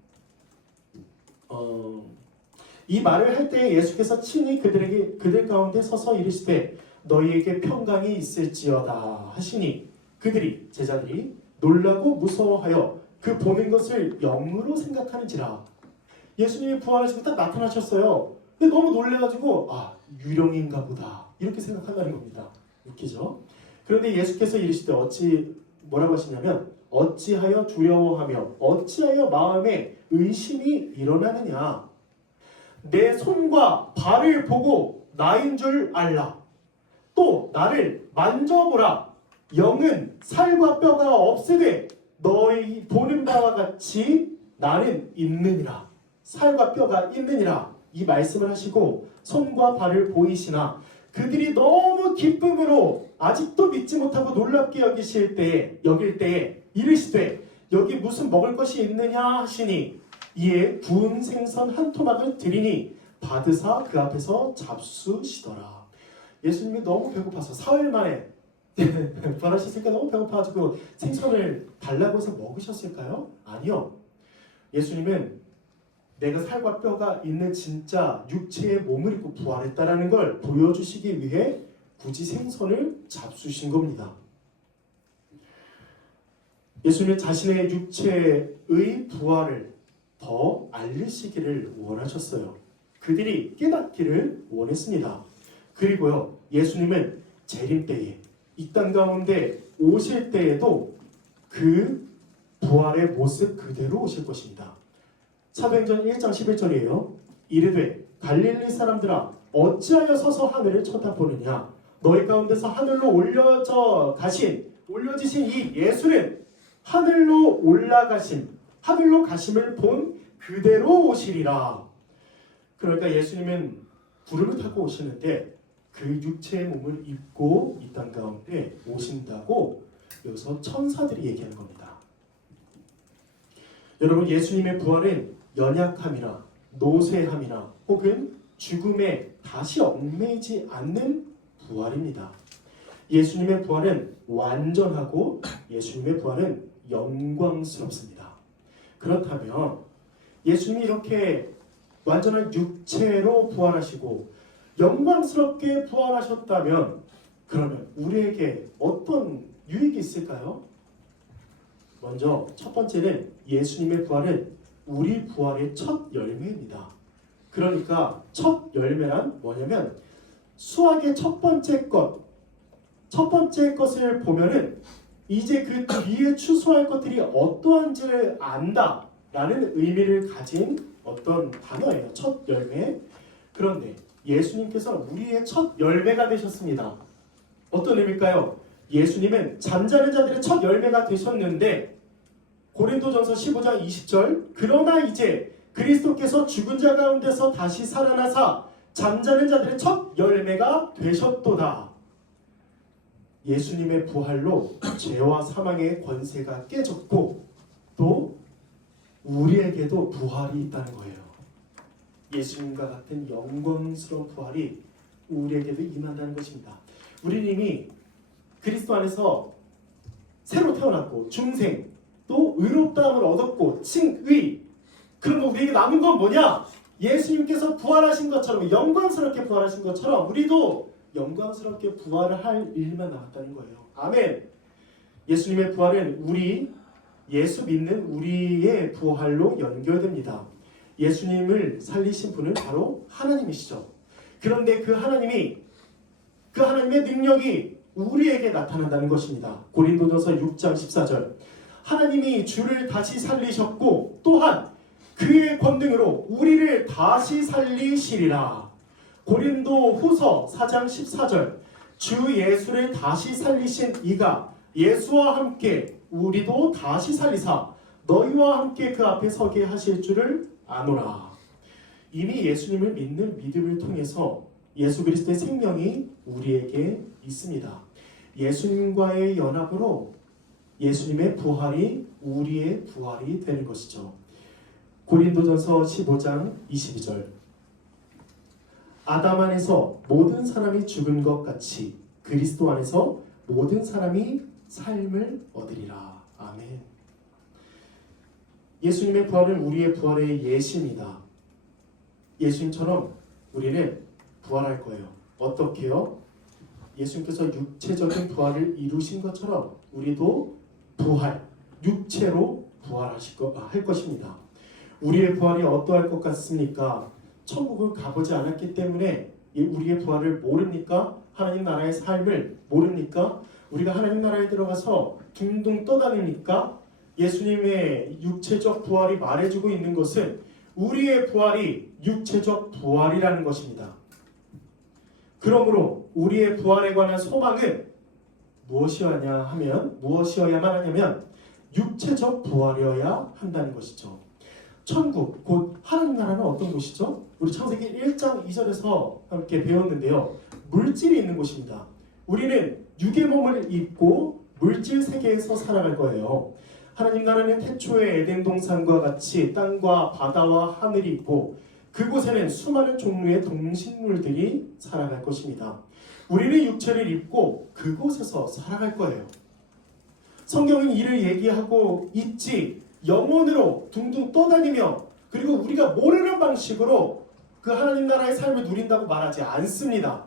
이 말을 할 때 예수께서 친히 그들 가운데 서서 이르시되 너희에게 평강이 있을지어다 하시니 제자들이 놀라고 무서워하여 그 보는 것을 영으로 생각하는지라. 예수님이 부활하시고 딱 나타나셨어요. 근데 너무 놀래가지고 유령인가 보다 이렇게 생각한다는 겁니다. 웃기죠? 그런데 예수께서 이르시되 뭐라고 하시냐면 어찌하여 두려워하며 어찌하여 마음에 의심이 일어나느냐. 내 손과 발을 보고 나인 줄 알라. 또 나를 만져보라. 영은 살과 뼈가 없으되 너희 보는 바와 같이 나는 있느니라. 살과 뼈가 있느니라. 이 말씀을 하시고 손과 발을 보이시나 그들이 너무 기쁨으로 아직도 믿지 못하고 놀랍게 여길 때에 이르시되 여기 무슨 먹을 것이 있느냐 하시니 이에 구운 생선 한 토막을 드리니 받으사 그 앞에서 잡수시더라. 예수님이 너무 배고파서 사흘 만에 부활하셨으니까 너무 배고파가지고 생선을 달라고 해서 먹으셨을까요? 아니요. 예수님은 내가 살과 뼈가 있는 진짜 육체의 몸을 입고 부활했다라는 걸 보여주시기 위해 굳이 생선을 잡수신 겁니다. 예수님은 자신의 육체의 부활을 더 알리시기를 원하셨어요. 그들이 깨닫기를 원했습니다. 그리고요, 예수님은 재림 때에 이 땅 가운데 오실 때에도 그 부활의 모습 그대로 오실 것입니다. 사도행전 1장 11절이에요. 이르되 갈릴리 사람들아 어찌하여 서서 하늘을 쳐다보느냐 너희 가운데서 하늘로 올려지신 이 예수는 하늘로 하늘로 가심을 본 그대로 오시리라. 그러니까 예수님은 구름을 타고 오시는데 그 육체의 몸을 입고 이 땅 가운데 오신다고 여기서 천사들이 얘기하는 겁니다. 여러분, 예수님의 부활은 연약함이나 노쇠함이나 혹은 죽음에 다시 얽매이지 않는 부활입니다. 예수님의 부활은 완전하고 예수님의 부활은 영광스럽습니다. 그렇다면 예수님이 이렇게 완전한 육체로 부활하시고 영광스럽게 부활하셨다면 그러면 우리에게 어떤 유익이 있을까요? 먼저 첫 번째는 예수님의 부활은 우리 부활의 첫 열매입니다. 그러니까 첫 열매란 뭐냐면 수학의 첫 번째 것을 보면은 이제 그 뒤에 추수할 것들이 어떠한지를 안다라는 의미를 가진 어떤 단어예요. 첫 열매. 그런데 예수님께서 우리의 첫 열매가 되셨습니다. 어떤 의미일까요? 예수님은 잠자는 자들의 첫 열매가 되셨는데 고린도전서 15장 20절 그러나 이제 그리스도께서 죽은 자 가운데서 다시 살아나사 잠자는 자들의 첫 열매가 되셨도다. 예수님의 부활로 죄와 사망의 권세가 깨졌고 또 우리에게도 부활이 있다는 거예요. 예수님과 같은 영광스러운 부활이 우리에게도 임한다는 것입니다. 우리는 이미 그리스도 안에서 새로 태어났고 중생 또 의롭다함을 얻었고 칭의. 그러면 우리에게 남은 건 뭐냐? 예수님께서 부활하신 것처럼 영광스럽게 부활하신 것처럼 우리도 영광스럽게 부활을 할 일만 남았다는 거예요. 아멘. 예수님의 부활은 예수 믿는 우리의 부활로 연결됩니다. 예수님을 살리신 분은 바로 하나님이시죠. 그런데 그 하나님의 능력이 우리에게 나타난다는 것입니다. 고린도전서 6장 14절 하나님이 주를 다시 살리셨고 또한 그의 권능으로 우리를 다시 살리시리라. 고린도 후서 4장 14절 주 예수를 다시 살리신 이가 예수와 함께 우리도 다시 살리사 너희와 함께 그 앞에 서게 하실 줄을 아노라. 이미 예수님을 믿는 믿음을 통해서 예수 그리스도의 생명이 우리에게 있습니다. 예수님과의 연합으로 예수님의 부활이 우리의 부활이 되는 것이죠. 고린도전서 15장 22절 아담 안에서 모든 사람이 죽은 것 같이 그리스도 안에서 모든 사람이 삶을 얻으리라. 아멘. 예수님의 부활은 우리의 부활의 예시입니다. 예수님처럼 우리는 부활할 거예요. 어떻게요? 예수님께서 육체적인 부활을 이루신 것처럼 우리도 육체로 부활할 것입니다. 우리의 부활이 어떠할 것 같습니까? 천국을 가보지 않았기 때문에 우리의 부활을 모릅니까? 하나님 나라의 삶을 모릅니까? 우리가 하나님 나라에 들어가서 둥둥 떠다닙니까? 예수님의 육체적 부활이 말해주고 있는 것은 우리의 부활이 육체적 부활이라는 것입니다. 그러므로 우리의 부활에 관한 소망은 무엇이어야만 하냐면 육체적 부활이어야 한다는 것이죠. 천국, 곧 하나님 나라는 어떤 곳이죠? 우리 창세기 1장 2절에서 함께 배웠는데요. 물질이 있는 곳입니다. 우리는 육의 몸을 입고 물질 세계에서 살아갈 거예요. 하나님 나라는 태초의 에덴 동산과 같이 땅과 바다와 하늘이 있고 그곳에는 수많은 종류의 동식물들이 살아갈 것입니다. 우리는 육체를 입고 그곳에서 살아갈 거예요. 성경은 이를 얘기하고 있지 영혼으로 둥둥 떠다니며 그리고 우리가 모르는 방식으로 그 하나님 나라의 삶을 누린다고 말하지 않습니다.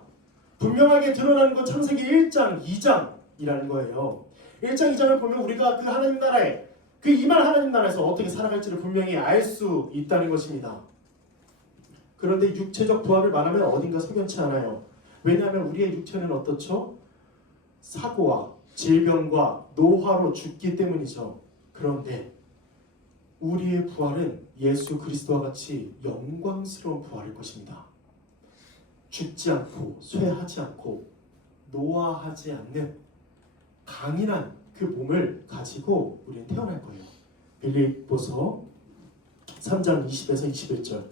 분명하게 드러나는 건 창세기 1장, 2장이라는 거예요. 1장, 2장을 보면 우리가 그 하나님 나라에 그 임할 하나님 나라에서 어떻게 살아갈지를 분명히 알 수 있다는 것입니다. 그런데 육체적 부활을 말하면 어딘가 석연치 않아요. 왜냐하면 우리의 육체는 어떻죠? 사고와 질병과 노화로 죽기 때문이죠. 그런데 우리의 부활은 예수 그리스도와 같이 영광스러운 부활일 것입니다. 죽지 않고 쇠하지 않고 노화하지 않는 강인한 그 몸을 가지고 우리는 태어날 거예요. 빌립보서 3장 20에서 21절.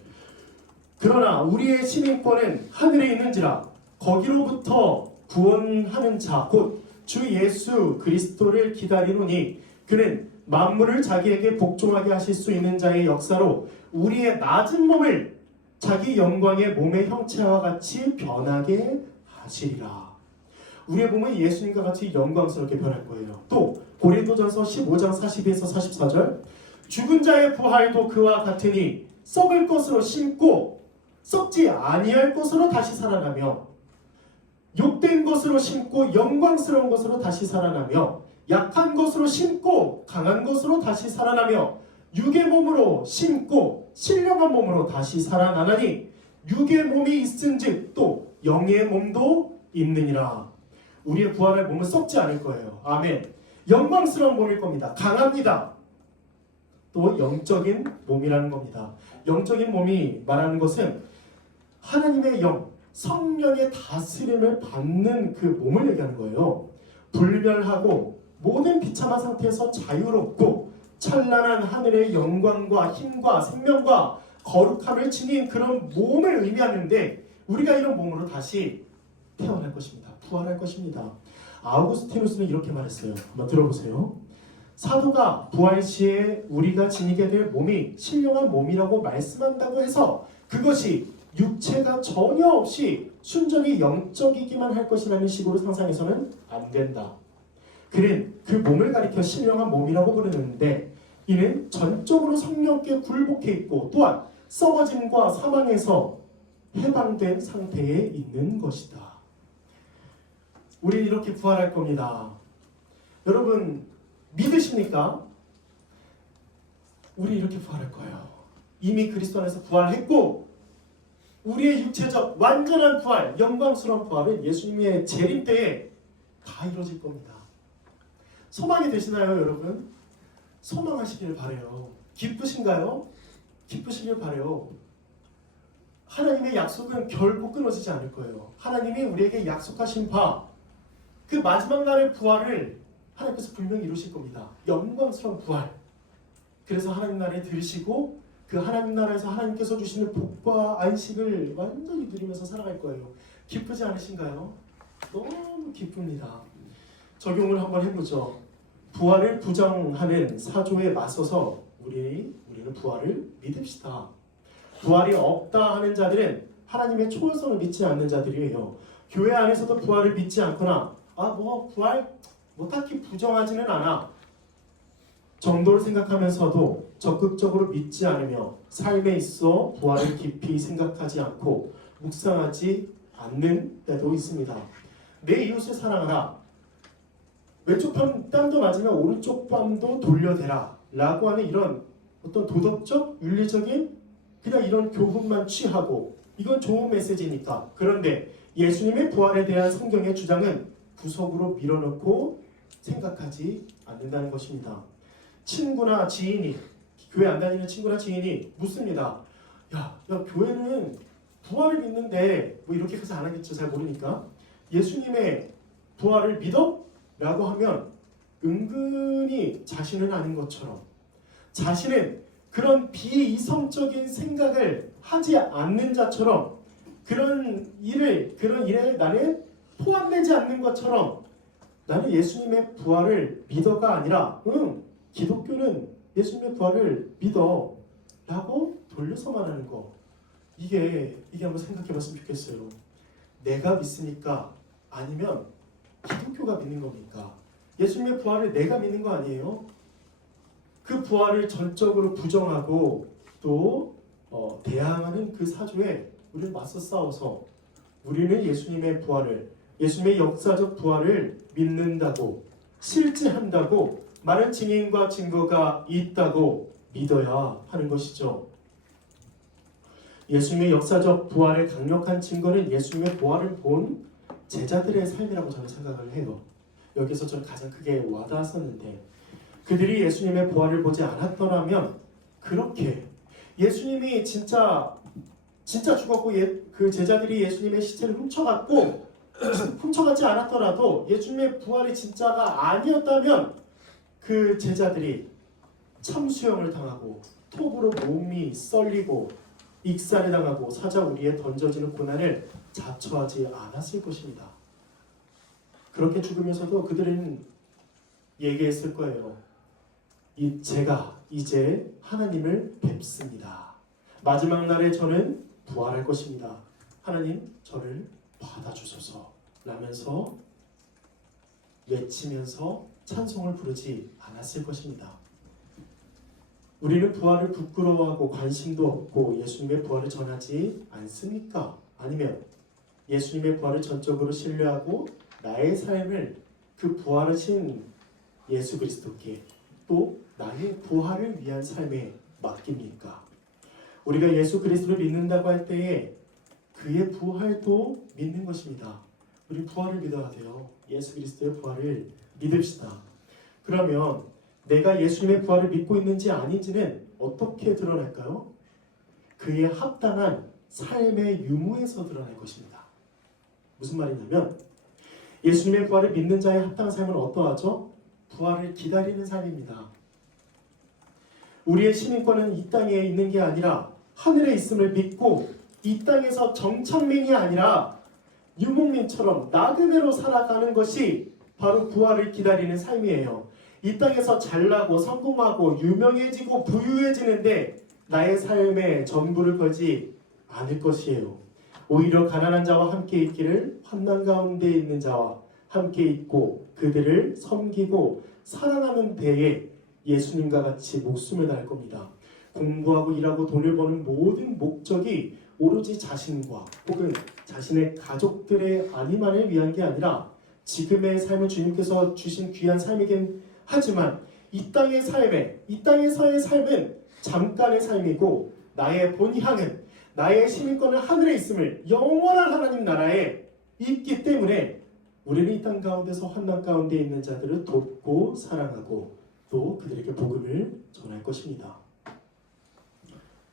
그러나 우리의 시민권은 하늘에 있는지라 거기로부터 구원하는 자 곧 주 예수 그리스도를 기다리노니 그는 만물을 자기에게 복종하게 하실 수 있는 자의 역사로 우리의 낮은 몸을 자기 영광의 몸의 형체와 같이 변하게 하시리라. 우리의 몸은 예수님과 같이 영광스럽게 변할 거예요. 또 고린도전서 15장 42에서 44절 죽은 자의 부활도 그와 같으니 썩을 것으로 심고 썩지 아니할 것으로 다시 살아나며 욕된 것으로 심고 영광스러운 것으로 다시 살아나며 약한 것으로 심고 강한 것으로 다시 살아나며 육의 몸으로 심고 신령한 몸으로 다시 살아나나니 육의 몸이 있은즉 또 영의 몸도 있느니라. 우리의 부활의 몸은 썩지 않을 거예요. 아멘. 영광스러운 몸일 겁니다. 강합니다. 또 영적인 몸이라는 겁니다. 영적인 몸이 말하는 것은 하나님의 영, 성령의 다스림을 받는 그 몸을 얘기하는 거예요. 불멸하고 모든 비참한 상태에서 자유롭고 찬란한 하늘의 영광과 힘과 생명과 거룩함을 지닌 그런 몸을 의미하는데 우리가 이런 몸으로 다시 태어날 것입니다. 부활할 것입니다. 아우구스티누스는 이렇게 말했어요. 한번 들어보세요. 사도가 부활 시에 우리가 지니게 될 몸이 신령한 몸이라고 말씀한다고 해서 그것이 육체가 전혀 없이 순전히 영적이기만 할 것이라는 식으로 상상해서는 안 된다. 그는 그 몸을 가리켜 신령한 몸이라고 부르는데 이는 전적으로 성령께 굴복해 있고 또한 썩어짐과 사망에서 해방된 상태에 있는 것이다. 우리는 이렇게 부활할 겁니다. 여러분 믿으십니까? 우리 이렇게 부활할 거예요. 이미 그리스도 안에서 부활했고 우리의 육체적 완전한 부활, 영광스러운 부활은 예수님의 재림 때에 다 이루어질 겁니다. 소망이 되시나요, 여러분? 소망하시길 바래요. 기쁘신가요? 기쁘시길 바래요. 하나님의 약속은 결코 끊어지지 않을 거예요. 하나님이 우리에게 약속하신 바, 그 마지막 날의 부활을 하나님께서 분명히 이루실 겁니다. 영광스러운 부활. 그래서 하나님 나라에 들으시고 그 하나님 나라에서 하나님께서 주시는 복과 안식을 완전히 누리면서 살아갈 거예요. 기쁘지 않으신가요? 너무 기쁩니다. 적용을 한번 해보죠. 부활을 부정하는 사조에 맞서서 우리는 부활을 믿읍시다. 부활이 없다 하는 자들은 하나님의 초월성을 믿지 않는 자들이에요. 교회 안에서도 부활을 믿지 않거나 부활 딱히 부정하지는 않아 정도를 생각하면서도 적극적으로 믿지 않으며 삶에 있어 부활을 깊이 생각하지 않고 묵상하지 않는 때도 있습니다. 내 이웃을 사랑하라. 왼쪽 뺨도 맞으면 오른쪽 뺨도 돌려대라 라고 하는 이런 어떤 도덕적, 윤리적인 그냥 이런 교훈만 취하고 이건 좋은 메시지니까. 그런데 예수님의 부활에 대한 성경의 주장은 구석으로 밀어넣고 생각하지 않는다는 것입니다. 친구나 지인이, 교회 안 다니는 친구나 지인이 묻습니다. 야 교회는 부활을 믿는데 이렇게까지 안 하겠죠. 잘 모르니까. 예수님의 부활을 믿어? 라고 하면 은근히 자신은 아닌 것처럼 자신은 그런 비이성적인 생각을 하지 않는 자처럼 그런 일에 나는 포함되지 않는 것처럼 나는 예수님의 부활을 믿어가 아니라 기독교는 예수님의 부활을 믿어 라고 돌려서 말하는 거, 이게 한번 생각해 봤으면 좋겠어요. 내가 믿습니까? 아니면 기독교가 믿는 겁니까? 예수님의 부활을 내가 믿는 거 아니에요? 그 부활을 전적으로 부정하고 또 대항하는 그 사조에 우리는 맞서 싸워서 우리는 예수님의 부활을, 예수님의 역사적 부활을 믿는다고, 실제한다고, 많은 증인과 증거가 있다고 믿어야 하는 것이죠. 예수님의 역사적 부활의 강력한 증거는 예수님의 부활을 본 제자들의 삶이라고 저는 생각을 해요. 여기서 저는 가장 크게 와닿았었는데, 그들이 예수님의 부활을 보지 않았더라면, 그렇게 예수님이 진짜 죽었고 그 제자들이 예수님의 시체를 훔쳐갔지 않았더라도 예수님의 부활이 진짜가 아니었다면 그 제자들이 참수형을 당하고 톱으로 몸이 썰리고 익살을 당하고 사자우리에 던져지는 고난을 자처하지 않았을 것입니다. 그렇게 죽으면서도 그들은 얘기했을 거예요. 제가 이제 하나님을 뵙습니다. 마지막 날에 저는 부활할 것입니다. 하나님, 저를 받아주소서 라면서 외치면서 찬송을 부르지 않았을 것입니다. 우리는 부활을 부끄러워하고 관심도 없고 예수님의 부활을 전하지 않습니까? 아니면 예수님의 부활을 전적으로 신뢰하고 나의 삶을 그 부활하신 예수 그리스도께, 또 나의 부활을 위한 삶에 맡깁니까? 우리가 예수 그리스도를 믿는다고 할 때에 그의 부활도 믿는 것입니다. 우리 부활을 믿어야 돼요. 예수 그리스도의 부활을 믿읍시다. 그러면 내가 예수님의 부활을 믿고 있는지 아닌지는 어떻게 드러날까요? 그의 합당한 삶의 유무에서 드러날 것입니다. 무슨 말이냐면, 예수님의 부활을 믿는 자의 합당한 삶은 어떠하죠? 부활을 기다리는 삶입니다. 우리의 시민권은 이 땅에 있는 게 아니라 하늘에 있음을 믿고 이 땅에서 정착민이 아니라 유목민처럼 나그네로 살아가는 것이 바로 부활을 기다리는 삶이에요. 이 땅에서 잘나고 성공하고 유명해지고 부유해지는데 나의 삶에 전부를 걸지 않을 것이에요. 오히려 가난한 자와 함께 있기를 환난 가운데 있는 자와 함께 있고 그들을 섬기고 사랑하는 데에 예수님과 같이 목숨을 다할 겁니다. 공부하고 일하고 돈을 버는 모든 목적이 오로지 자신과 혹은 자신의 가족들의 안위만을 위한 게 아니라 지금의 삶은 주님께서 주신 귀한 삶이긴 하지만 이 땅에서의 삶은 잠깐의 삶이고 나의 본향은, 나의 시민권은 하늘에 있음을, 영원한 하나님 나라에 있기 때문에 우리는 이 땅 가운데서 환난 가운데 있는 자들을 돕고 사랑하고 또 그들에게 복음을 전할 것입니다.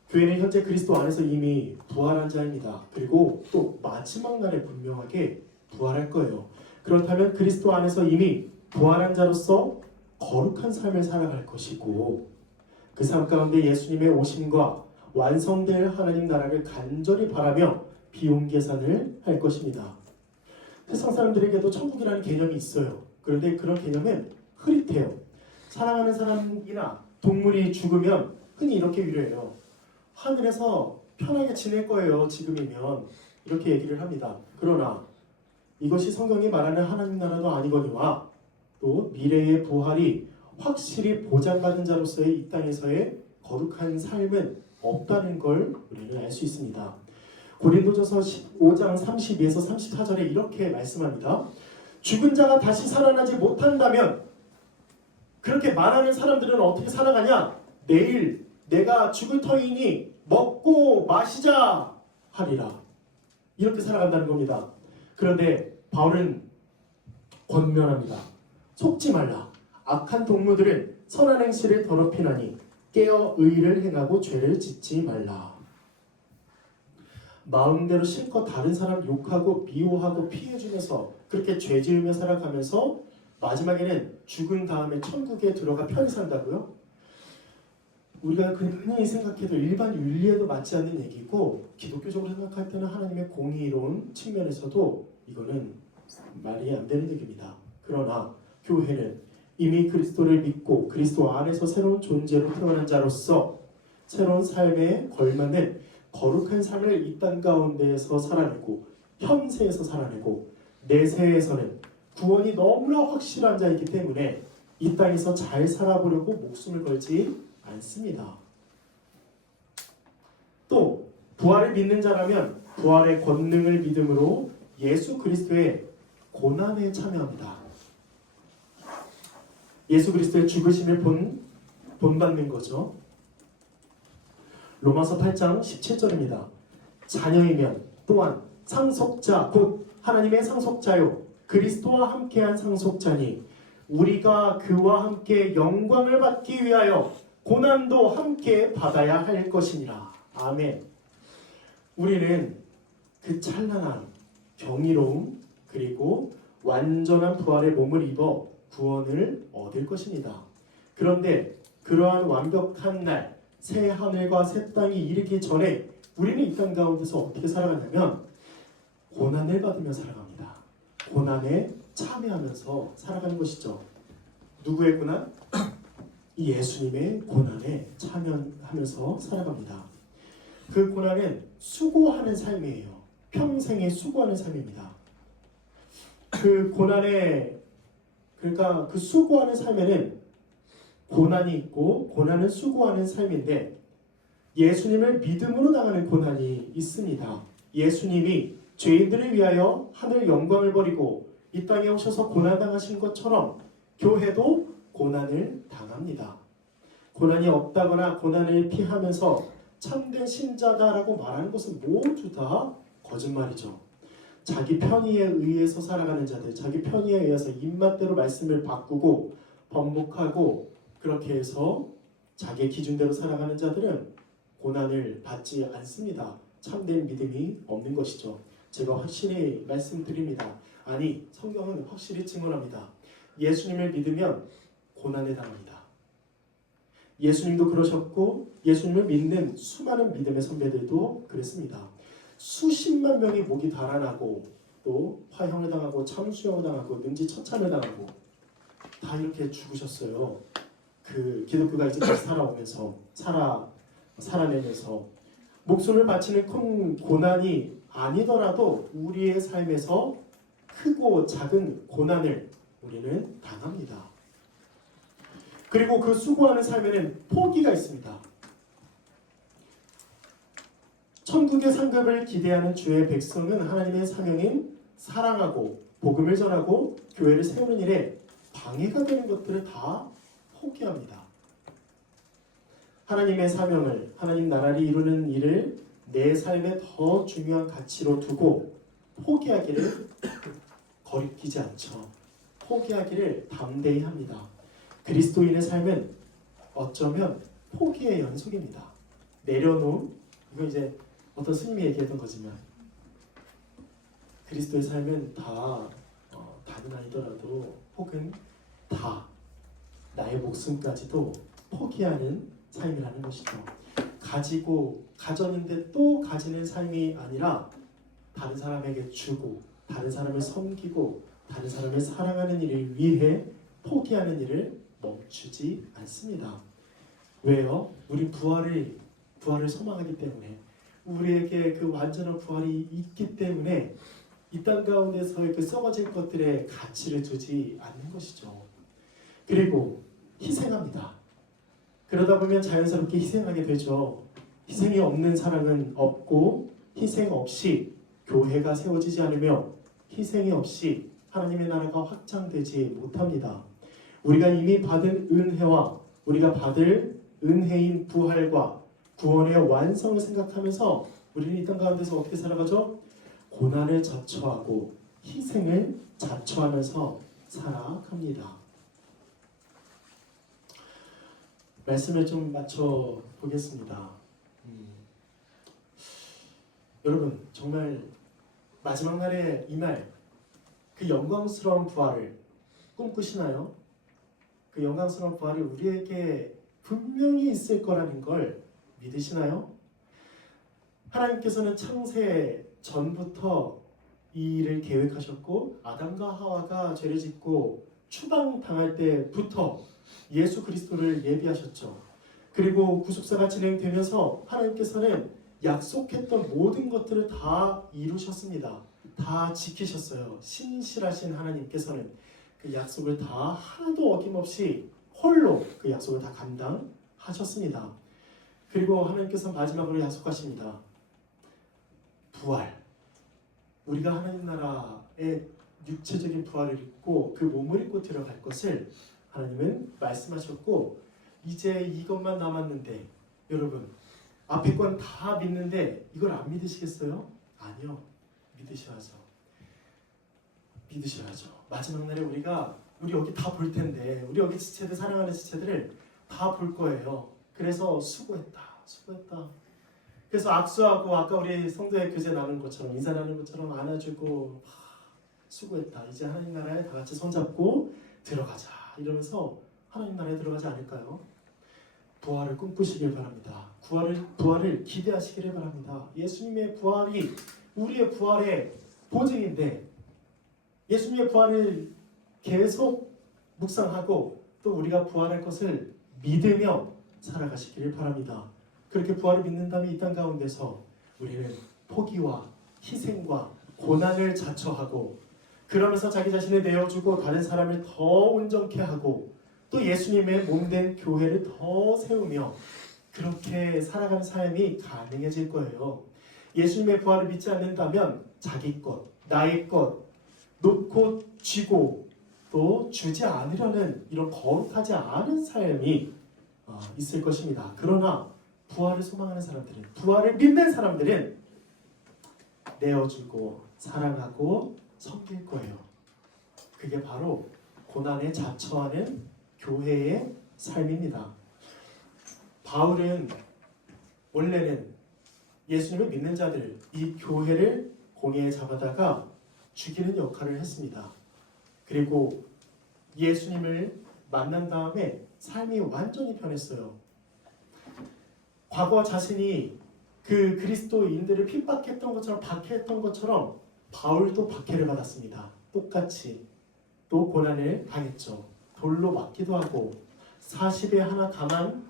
교회는 현재 그리스도 안에서 이미 부활한 자입니다. 그리고 또 마지막 날에 분명하게 부활할 거예요. 그렇다면 그리스도 안에서 이미 부활한 자로서 거룩한 삶을 살아갈 것이고 그 삶 가운데 예수님의 오심과 완성될 하나님 나라를 간절히 바라며 비용 계산을 할 것입니다. 세상 사람들에게도 천국이라는 개념이 있어요. 그런데 그런 개념은 흐릿해요. 사랑하는 사람이나 동물이 죽으면 흔히 이렇게 위로해요. 하늘에서 편하게 지낼 거예요. 지금이면. 이렇게 얘기를 합니다. 그러나 이것이 성경이 말하는 하나님 나라도 아니거니와 또 미래의 부활이 확실히 보장받은 자로서의 이 땅에서의 거룩한 삶은 없다는 걸 우리는 알 수 있습니다. 고린도전서 15장 32에서 34절에 이렇게 말씀합니다. 죽은 자가 다시 살아나지 못한다면 그렇게 말하는 사람들은 어떻게 살아가냐? 내일 내가 죽을 터이니 먹고 마시자 하리라. 이렇게 살아간다는 겁니다. 그런데 바울은 권면합니다. 속지 말라. 악한 동무들은 선한 행실을 더럽히나니 깨어 의를 행하고 죄를 짓지 말라. 마음대로 실컷 다른 사람 욕하고 미워하고 피해주면서 그렇게 죄 지으며 살아가면서 마지막에는 죽은 다음에 천국에 들어가 편히 산다고요? 우리가 흔히 생각해도 일반 윤리에도 맞지 않는 얘기고 기독교적으로 생각할 때는 하나님의 공의로운 측면에서도 이거는 말이 안 되는 얘기입니다. 그러나 교회는 이미 그리스도를 믿고 그리스도 안에서 새로운 존재로 태어난 자로서 새로운 삶에 걸맞는 거룩한 삶을 이 땅 가운데에서 살아내고 현세에서 살아내고 내세에서는 구원이 너무나 확실한 자이기 때문에 이 땅에서 잘 살아보려고 목숨을 걸지 않습니다. 또 부활을 믿는 자라면 부활의 권능을 믿음으로 예수 그리스도의 고난에 참여합니다. 예수 그리스도의 죽으심을 본받는 거죠. 로마서 8장 17절입니다. 자녀이면 또한 상속자 곧 하나님의 상속자요 그리스도와 함께한 상속자니 우리가 그와 함께 영광을 받기 위하여 고난도 함께 받아야 할 것이니라. 아멘. 우리는 그 찬란한 경이로움 그리고 완전한 부활의 몸을 입어 구원을 얻을 것입니다. 그런데 그러한 완벽한 날, 새 하늘과 새 땅이 이르기 전에 우리는 이 땅 가운데서 어떻게 살아가냐면 고난을 받으며 살아갑니다. 고난에 참여하면서 살아가는 것이죠. 누구의 고난? 예수님의 고난에 참여하면서 살아갑니다. 그 고난은 수고하는 삶이에요. 평생에 수고하는 삶입니다. 그 고난에 그러니까 그 수고하는 삶에는 고난이 있고 고난은 수고하는 삶인데 예수님을 믿음으로 당하는 고난이 있습니다. 예수님이 죄인들을 위하여 하늘 영광을 버리고 이 땅에 오셔서 고난당하신 것처럼 교회도 고난을 당합니다. 고난이 없다거나 고난을 피하면서 참된 신자다라고 말하는 것은 모두 다 거짓말이죠. 자기 편의에 의해서 살아가는 자들, 자기 편의에 의해서 입맛대로 말씀을 바꾸고 번복하고 그렇게 해서 자기 기준대로 살아가는 자들은 고난을 받지 않습니다. 참된 믿음이 없는 것이죠. 제가 확실히 말씀드립니다. 아니, 성경은 확실히 증언합니다. 예수님을 믿으면 고난에 당합니다. 예수님도 그러셨고 예수님을 믿는 수많은 믿음의 선배들도 그랬습니다. 수십만 명이 목이 달아나고 또 화형을 당하고 참수형을 당하고 능지처참을 당하고 다 이렇게 죽으셨어요. 그 기독교가 이제 다시 살아오면서 살아내면서 목숨을 바치는 큰 고난이 아니더라도 우리의 삶에서 크고 작은 고난을 우리는 당합니다. 그리고 그 수고하는 삶에는 포기가 있습니다. 천국의 상급을 기대하는 주의 백성은 하나님의 사명인 사랑하고 복음을 전하고 교회를 세우는 일에 방해가 되는 것들을 다 포기합니다. 하나님의 사명을 하나님 나라를 이루는 일을 내 삶에 더 중요한 가치로 두고 포기하기를 거리끼지 않죠. 포기하기를 담대히 합니다. 그리스도인의 삶은 어쩌면 포기의 연속입니다. 내려놓음, 이거 이제 어떤 스님이 얘기했던 거지만 그리스도의 삶은 다는 아니더라도 혹은 다 나의 목숨까지도 포기하는 삶이라는 것이죠. 가졌는데 또 가지는 삶이 아니라 다른 사람에게 주고 다른 사람을 섬기고 다른 사람을 사랑하는 일을 위해 포기하는 일을 멈추지 않습니다. 왜요? 우리 부활을 소망하기 때문에 우리에게 그 완전한 부활이 있기 때문에 이 땅 가운데서의 그 썩어질 것들에 가치를 두지 않는 것이죠. 그리고 희생합니다. 그러다 보면 자연스럽게 희생하게 되죠. 희생이 없는 사랑은 없고 희생 없이 교회가 세워지지 않으며 희생이 없이 하나님의 나라가 확장되지 못합니다. 우리가 이미 받은 은혜와 우리가 받을 은혜인 부활과 구원의 완성을 생각하면서 우리는 이 땅 가운데서 어떻게 살아가죠? 고난을 자처하고 희생을 자처하면서 살아갑니다. 말씀을 좀 맞춰 보겠습니다. 여러분 정말 마지막 날에 이 날 그 영광스러운 부활을 꿈꾸시나요? 그 영광스러운 부활이 우리에게 분명히 있을 거라는 걸 믿으시나요? 하나님께서는 창세 전부터 이 일을 계획하셨고 아담과 하와가 죄를 짓고 추방당할 때부터 예수 그리스도를 예비하셨죠. 그리고 구속사가 진행되면서 하나님께서는 약속했던 모든 것들을 다 이루셨습니다. 다 지키셨어요. 신실하신 하나님께서는 그 약속을 다 하나도 어김없이 홀로 그 약속을 다 감당하셨습니다. 그리고 하나님께서 마지막으로 약속하십니다. 부활. 우리가 하나님 나라의 육체적인 부활을 입고 그 몸을 입고 들어갈 것을 하나님은 말씀하셨고 이제 이것만 남았는데 여러분 앞에 건 다 믿는데 이걸 안 믿으시겠어요? 아니요. 믿으셔야죠. 믿으셔야죠. 마지막 날에 우리 여기 다 볼 텐데 우리 여기 지체들 사랑하는 지체들을 다 볼 거예요. 그래서 수고했다. 그래서 악수하고 아까 우리 성도의 교제 나눈 것처럼 인사 나눈 것처럼 안아주고 수고했다. 이제 하나님 나라에 다 같이 손잡고 들어가자. 이러면서 하나님 나라에 들어가지 않을까요? 부활을 꿈꾸시길 바랍니다. 부활을 기대하시기를 바랍니다. 예수님의 부활이 우리의 부활의 보증인데 예수님의 부활을 계속 묵상하고 또 우리가 부활할 것을 믿으며 살아가시기를 바랍니다. 그렇게 부활을 믿는다면 이 땅 가운데서 우리는 포기와 희생과 고난을 자처하고 그러면서 자기 자신을 내어주고 다른 사람을 더 온전케 하고 또 예수님의 몸된 교회를 더 세우며 그렇게 살아가는 삶이 가능해질 거예요. 예수님의 부활을 믿지 않는다면 자기 것, 나의 것 놓고 쥐고 또 주지 않으려는 이런 거룩하지 않은 삶이 있을 것입니다. 그러나 부활을 소망하는 사람들은, 부활을 믿는 사람들은 내어주고 사랑하고 섬길 거예요. 그게 바로 고난에 자처하는 교회의 삶입니다. 바울은 원래는 예수님을 믿는 자들, 이 교회를 공회에 잡아다가 죽이는 역할을 했습니다. 그리고 예수님을 만난 다음에 삶이 완전히 변했어요. 과거 자신이 그 그리스도인들을 핍박했던 것처럼 박해했던 것처럼 바울도 박해를 받았습니다. 똑같이 또 고난을 당했죠. 돌로 맞기도 하고 40에 하나 감한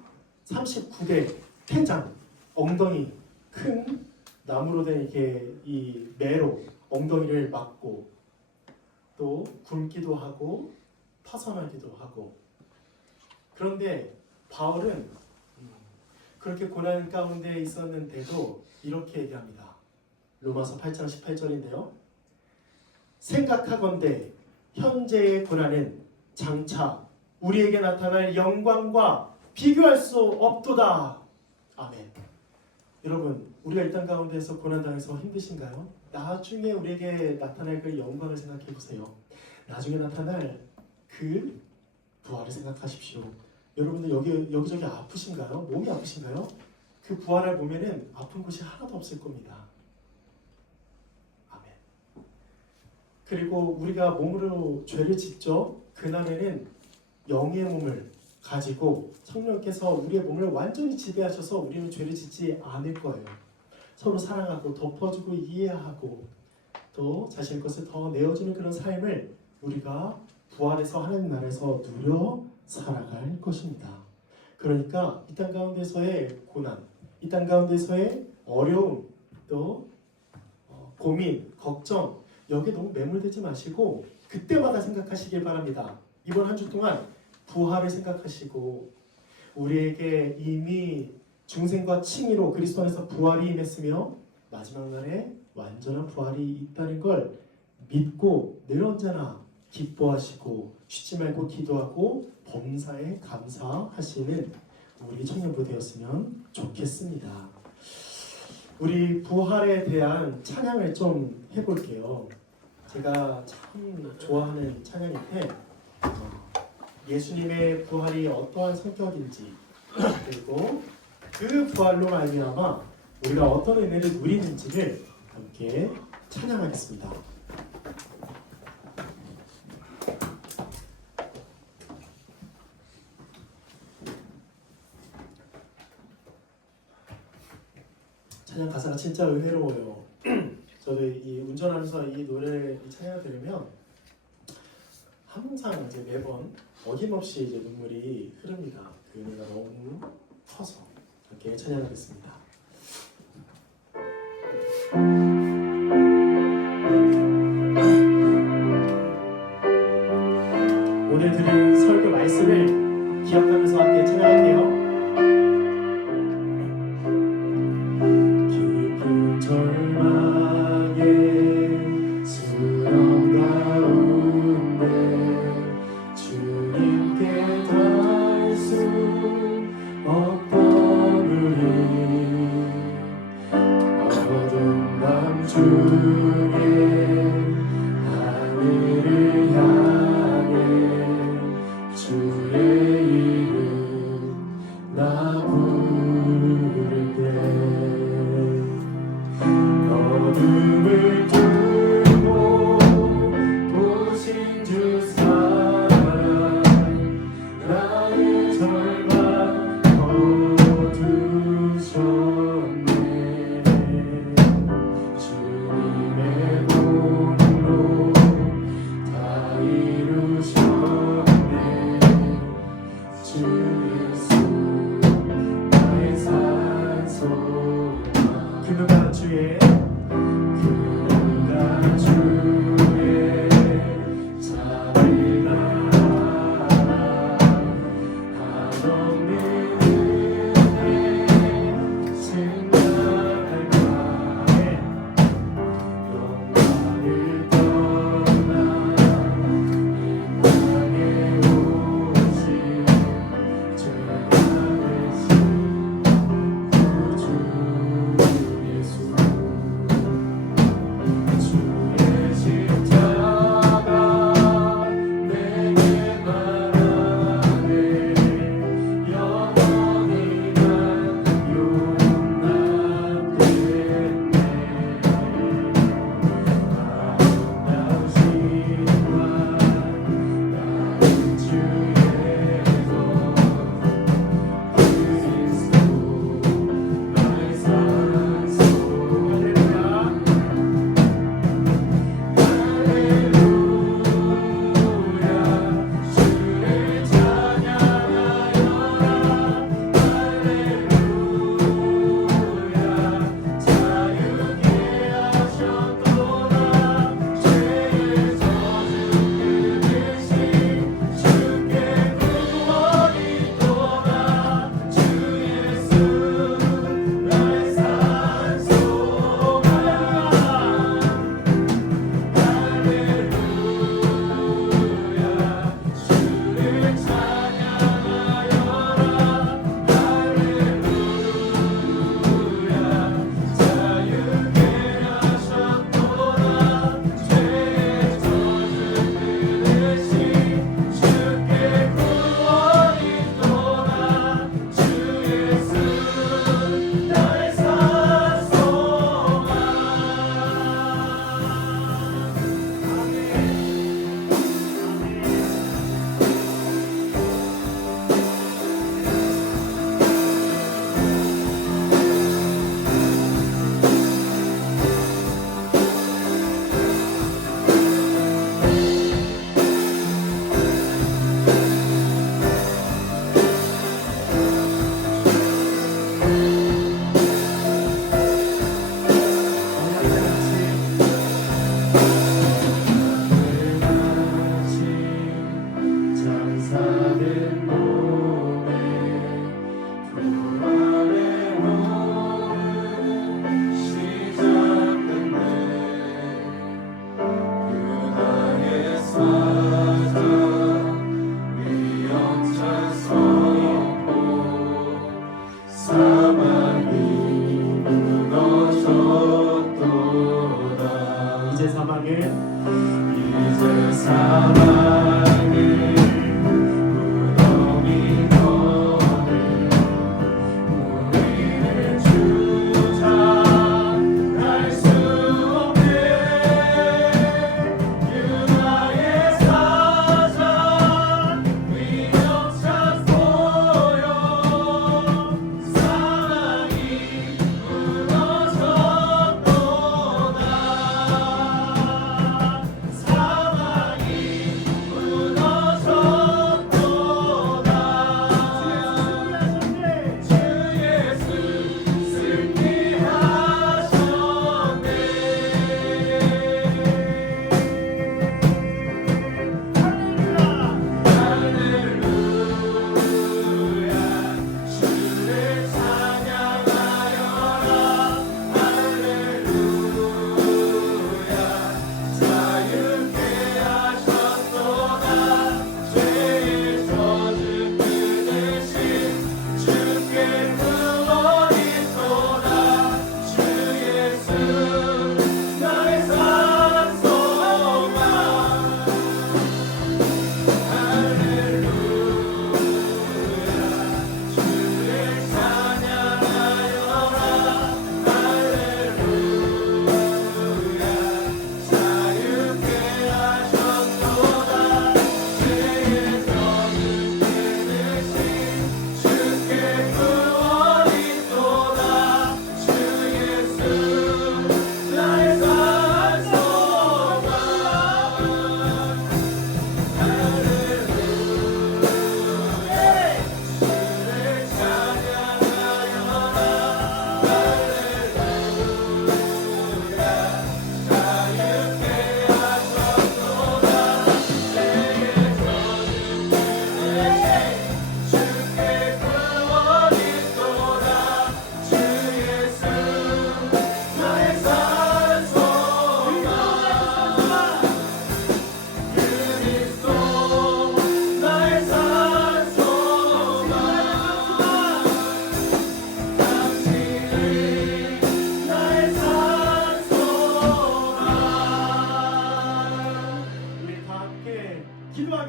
39대 태장 엉덩이 큰 나무로 된 이렇게 이 매로 엉덩이를 맞고 또 굶기도 하고 파선하기도 하고 그런데 바울은 그렇게 고난 가운데 있었는데도 이렇게 얘기합니다. 로마서 8장 18절인데요. 생각하건대 현재의 고난은 장차 우리에게 나타날 영광과 비교할 수 없도다. 아멘. 여러분, 우리가 이 땅 가운데서 고난당해서 힘드신가요? 나중에 우리에게 나타날 그 영광을 생각해 보세요. 나중에 나타날 그 부활을 생각하십시오. 여러분들 여기저기 아프신가요? 몸이 아프신가요? 그 부활을 보면은 아픈 곳이 하나도 없을 겁니다. 아멘. 그리고 우리가 몸으로 죄를 짓죠. 그날에는 영의 몸을 가지고 성령께서 우리의 몸을 완전히 지배하셔서 우리는 죄를 짓지 않을 거예요. 서로 사랑하고 덮어주고 이해하고 또 자신의 것을 더 내어주는 그런 삶을 우리가 부활해서 하나님 나라에서 누려 살아갈 것입니다. 그러니까 이 땅 가운데서의 고난, 이 땅 가운데서의 어려움, 또 고민, 걱정 여기에 너무 매몰되지 마시고 그때마다 생각하시길 바랍니다. 이번 한 주 동안 부활을 생각하시고 우리에게 이미 중생과 칭의로 그리스도 안에서 부활이 임했으며 마지막 날에 완전한 부활이 있다는 걸 믿고 늘 언제나 기뻐하시고 쉬지 말고 기도하고 범사에 감사하시는 우리 청년부 되었으면 좋겠습니다. 우리 부활에 대한 찬양을 좀 해볼게요. 제가 참 좋아하는 찬양인데 예수님의 부활이 어떠한 성격인지 그리고 그 부활로 말미암아 우리가 어떤 은혜를 누리는지를 함께 찬양하겠습니다. 찬양 가사가 진짜 은혜로워요. 저도 이 운전하면서 이 노래 이 찬양을 들으면 항상 이제 매번 어김없이 이제 눈물이 흐릅니다. 그 은혜가 너무 커서 함께 찬양하겠습니다. 오늘 들은 설교 말씀을 기억하면서 함께 찬양할게요. 깊은 절망에 수렁 가운데 주님께 닿을 수 없던 우리 어두운 밤 중에 하늘을 향해 주의 이름 나 부를 때 어둠을 뚫고 오신 주 사랑 나의 절망 거두셨네 주님의 공로 다 이루셨네 주 예수 나의 산소망 그 누가 주의 자비 나라 한없는 은혜 생각할 바에 영광을 떠나 이 땅에 오신 죄가 되신 구주 예수 주의 십자가 내게 말하네 영원히 난 용납됐네 아름다운 신과 나는 주의 것 그리스도 나의 산소 할렐루야 주를 찬양하여라 할렐루야 자유케 하셨도다 죄의 저주 끊으신 주께 구원이 또다 주 예수 나의 산소망 할렐루야 주를 찬양하여라 할렐루야 자유케 하셨도다 죄의 저주 끊으신 주께 구원이 또다 주 예수 나의 산소망 장사된 몸에 부활의 몸은 시작됐네 유다의 사자 위엄찬 선포 사망이 무너졌도다 이제 사망을 무덤이 너를 우리를 주장할 수 없네 유다의 사자 위엄찬 보여 사랑이 무너져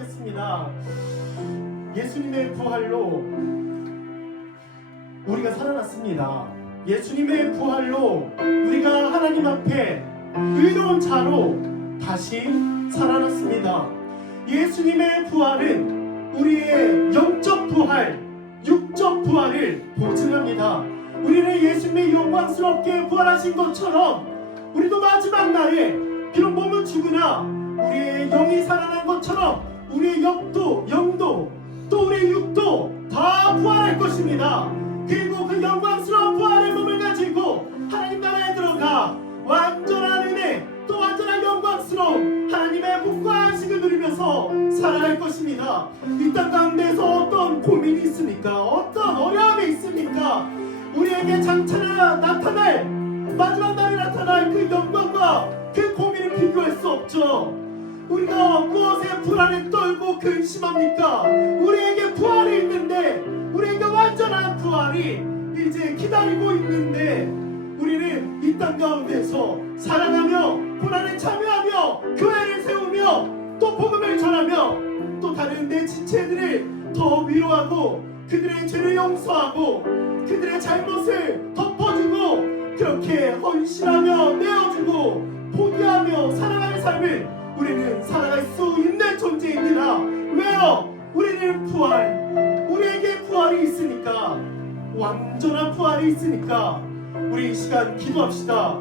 기도하겠습니다. 예수님의 부활로 우리가 살아났습니다. 예수님의 부활로 우리가 하나님 앞에 의로운 자로 다시 살아났습니다. 예수님의 부활은 우리의 영적 부활, 육적 부활을 보증합니다. 우리는 예수님의 영광스럽게 부활하신 것처럼 우리도 마지막 날에 비록 몸은 죽으나 우리의 영이 살아난 것처럼 우리의 영도 또 우리의 육도 다 부활할 것입니다. 그리고 그 영광스러운 부활의 몸을 가지고 하나님 나라에 들어가 완전한 은혜 또 완전한 영광스러운 하나님의 복과 안식을 누리면서 살아갈 것입니다. 이 땅 가운데서 어떤 고민이 있습니까? 어떤 어려움이 있습니까? 우리에게 장차나 나타날 마지막 날에 나타날 그 영광과 그 고민을 비교할 수 없죠. 우리가 무엇에 불안에 떨고 근심합니까? 우리에게 부활이 있는데, 우리에게 완전한 부활이 이제 기다리고 있는데, 우리는 이 땅 가운데서 살아가며 고난에 참여하며 교회를 세우며 또 복음을 전하며 또 다른 내 지체들을 더 위로하고 그들의 죄를 용서하고 그들의 잘못을 덮어주고 그렇게 헌신하며 내어주고 포기하며 살아가는 삶을 우리는 살아갈 수 있는 존재입니다. 왜요? 우리는 우리에게 부활이 있으니까, 완전한 부활이 있으니까 우리 이 시간 기도합시다.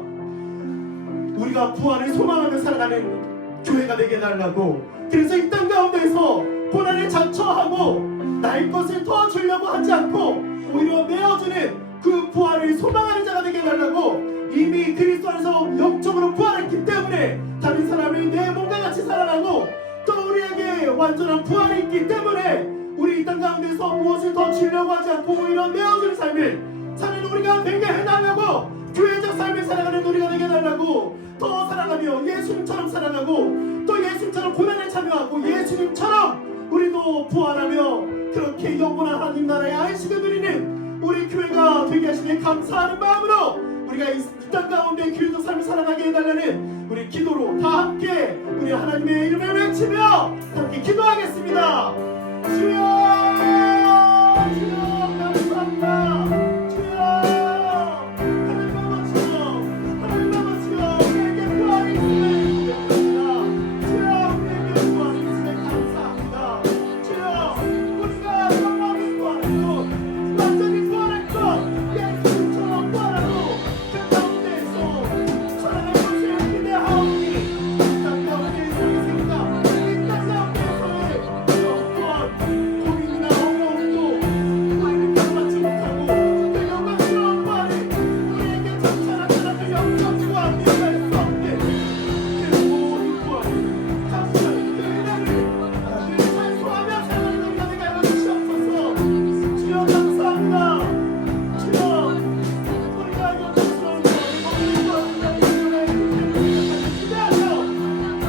우리가 부활을 소망하며 살아가는 교회가 되게 해달라고. 그래서 이 땅 가운데서 고난을 자처하고 나의 것을 더 주려고 하지 않고 오히려 내어주는 그 부활을 소망하는 자가 되게 해달라고. 이미 그리스도 안에서 영적으로 부활했기 때문에 다른 사람이 내 몸과 같이 살아가고 또 우리에게 완전한 부활이 있기 때문에 우리 이 땅 가운데서 무엇을 더 주려고 하지 않고 오히려 내어주는 삶을 사는 우리가 되게 해달라고. 교회적 삶을 살아가는 우리가 되게 해달라고. 더 살아가며 예수님처럼 살아가고 또 예수님처럼 고난에 참여하고 예수님처럼 우리도 부활하며 그렇게 영원한 하나님 나라의 안식을 누리는 우리 교회가 되게 하시니 감사하는 마음으로 우리가 이 땅 가운데 교회적 삶을 살아가게 해달라는 우리 기도로 다 함께 우리 하나님의 이름을 외치며 함께 기도하겠습니다. 주여, 주여 감사합니다. 주여 하나님 아버지여 우리에게 부활이 있음을 고백합니다. 주여 우리에게 부활이 있음을 감사합니다. 주여 우리가 영원히 부활하고 완전히 부활했고 예수님처럼 부활하고 그 가운데에서 살아갈 것을 기대하오니 이 땅 가운데에서 이 생각 이 땅 가운데에서의 어떤 고민이나 어려움도 우리를 감당하지 못하고 그 영광스러운 부활이 우리에게 점차 나타나는 영적 부활 이해할 수 없는 그 모든 부활을 감사하는 그 은혜를 찬송하며 살아가는 우리가 되게 하여 주시옵소서. 주여 감사합니다. 주여 우리가 영광스러운 부활을 먹는 부활을 기대하며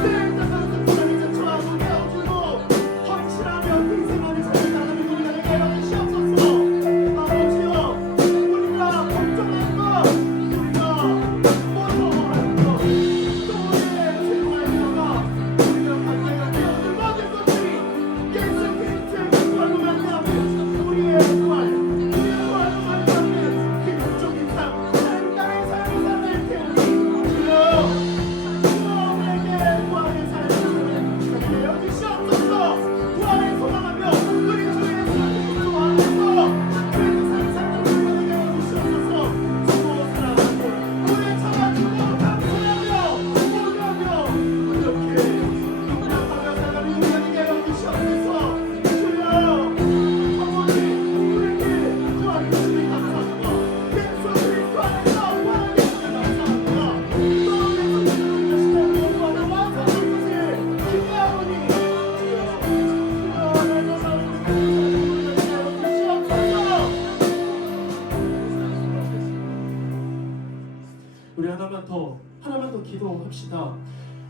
늘 땅에서 부활을 자처하고 내어주고 헌신하며 인생하는 삶을 살아가는 우리가 되게 하여 주시옵소서. 아버지여 우리가 걱정하는 것 우리가 무서워하는 것 또 우리의 생활과 우리가 관계가 되어진 모든 것들이 예수 그리스도의 부활로 말미암은 우리의 부활로 말미암은 그 영적인 삶 다른 땅의 삶을 사는 태우니 주여 우리에게 부활의 삶을 되게 여주시옵소서. 부활을 소망하며 우리 주의 삶을 소망하면서 그의 삶을 사는 우리가 되게 여주시옵소서. 주고 사랑하고 우리의 참아주고 감사하며 모두하며 이렇게 용납하며 살아가는 우리가 되게 여주시옵소서. 주여 아버지 우리에게 부활이 있으니 감사합니다. 예수 그리스도 안에서 부활하게 해주시니 감사합니다. 또 예수 그리스도 시대의 부활을 완성할 것을 기대하오니 주여 내 가운데 우리가 되게 여주시옵소서. 우리 하나만 더 기도합시다.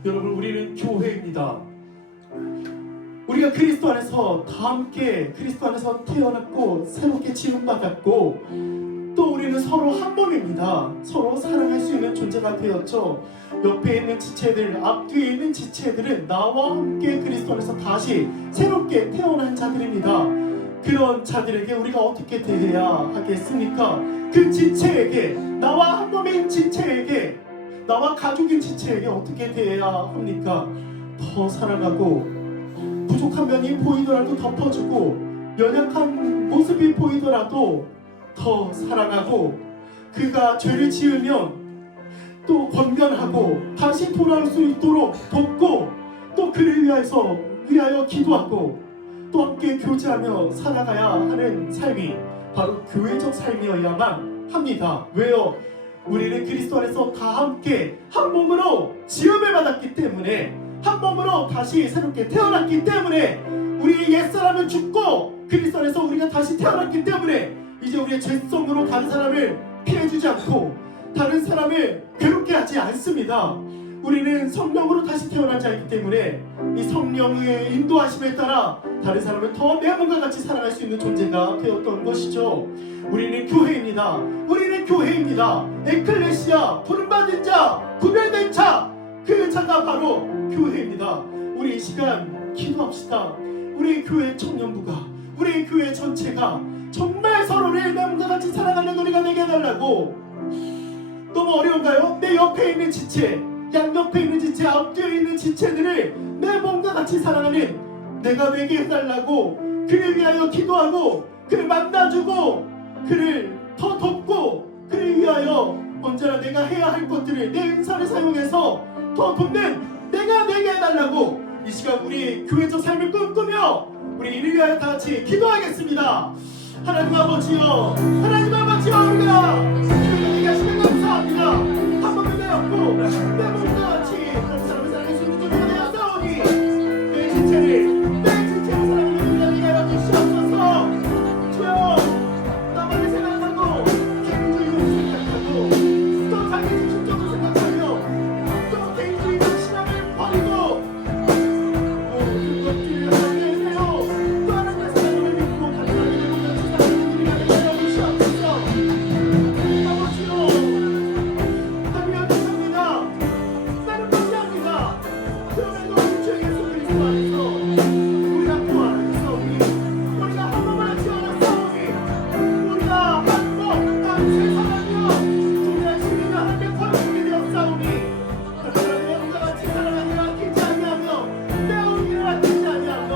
여러분 우리는 교회입니다. 우리가 그리스도 안에서 다 함께 그리스도 안에서 태어났고 새롭게 지음받았고 또 우리는 서로 한 몸입니다. 서로 사랑할 수 있는 존재가 되었죠. 옆에 있는 지체들, 앞뒤에 있는 지체들은 나와 함께 그리스도 안에서 다시 새롭게 태어난 자들입니다. 그런 자들에게 우리가 어떻게 대해야 하겠습니까? 그 지체에게, 나와 한 몸인 지체에게, 나와 가족인 지체에게 어떻게 대해야 합니까? 더 사랑하고, 부족한 면이 보이더라도 덮어주고, 연약한 모습이 보이더라도 더 사랑하고, 그가 죄를 지으면 또 권면하고 다시 돌아올 수 있도록 돕고, 또 그를 위하여 기도하고, 또 함께 교제하며 살아가야 하는 삶이 바로 교회적 삶이어야만 합니다. 왜요? 우리는 그리스도 안에서 다 함께 한 몸으로 지음을 받았기 때문에, 한 몸으로 다시 새롭게 태어났기 때문에, 우리의 옛사람은 죽고 그리스도 안에서 우리가 다시 태어났기 때문에 이제 우리의 죄성으로 다른 사람을 피해주지 않고 다른 사람을 괴롭게 하지 않습니다. 우리는 성령으로 다시 태어난 자이기 때문에 이 성령의 인도하심에 따라 다른 사람을 더 내 몸과 같이 사랑할 수 있는 존재가 되었던 것이죠. 우리는 교회입니다. 우리는 교회입니다. 에클레시아, 부름받은 자, 구별된 자, 그 자가 바로 교회입니다. 우리 이 시간 기도합시다. 우리 교회 청년부가, 우리 교회 전체가 정말 서로를 내 몸과 같이 사랑하는 우리가 되게 해달라고. 너무 어려운가요? 내 옆에 있는 지체, 양옆에 있는 지체, 앞뒤에 있는 지체들을 내 몸과 같이 사랑하는 내가 되게 해달라고 그를 위하여 기도하고, 그를 만나주고, 그를 더 돕고, 그를 위하여 언제나 내가 해야 할 것들을 내 은사를 사용해서 더 돕는 내가 되게 해달라고 이 시간 우리 교회적 삶을 꿈꾸며 우리 이를 위하여 다 같이 기도하겠습니다. 하나님 아버지여, 하나님 아버지여, 우리가 주님께 하시면 감사합니다. 한 번을 내었고 내 몸과 같이 다른 사람을 사랑할 수 있는 존재가 되었사오니 내 지체를 사랑하는 우리가 되게 하여 주시옵소서. 주여, 나만을 생각하고 개인주의를 생각하고 또 자기 중심적으로 생각하며 또 개인주의적 신앙을 버리고 그것들을 하게 해주세요. 또 하나님의 사랑을 믿고 간절하게 내 몸과 같이 사랑하는 우리가 되게 하여 주시옵소서. 아버지요, 하나님 감사합니다. 나는 포기합니다. 그럼에도 우리 주 예수 그리스도 안에서 우리가 부활하였사오니, 우리가 한 몸을 지어졌사오니, 우리가 한 몸, 한 세상하며 동일한 시민과 하나님의 거룩하게 되었사오니, 하나님의 영과 같이 사랑하며 아끼지 아니하며 때운 일을 아끼지 아니하며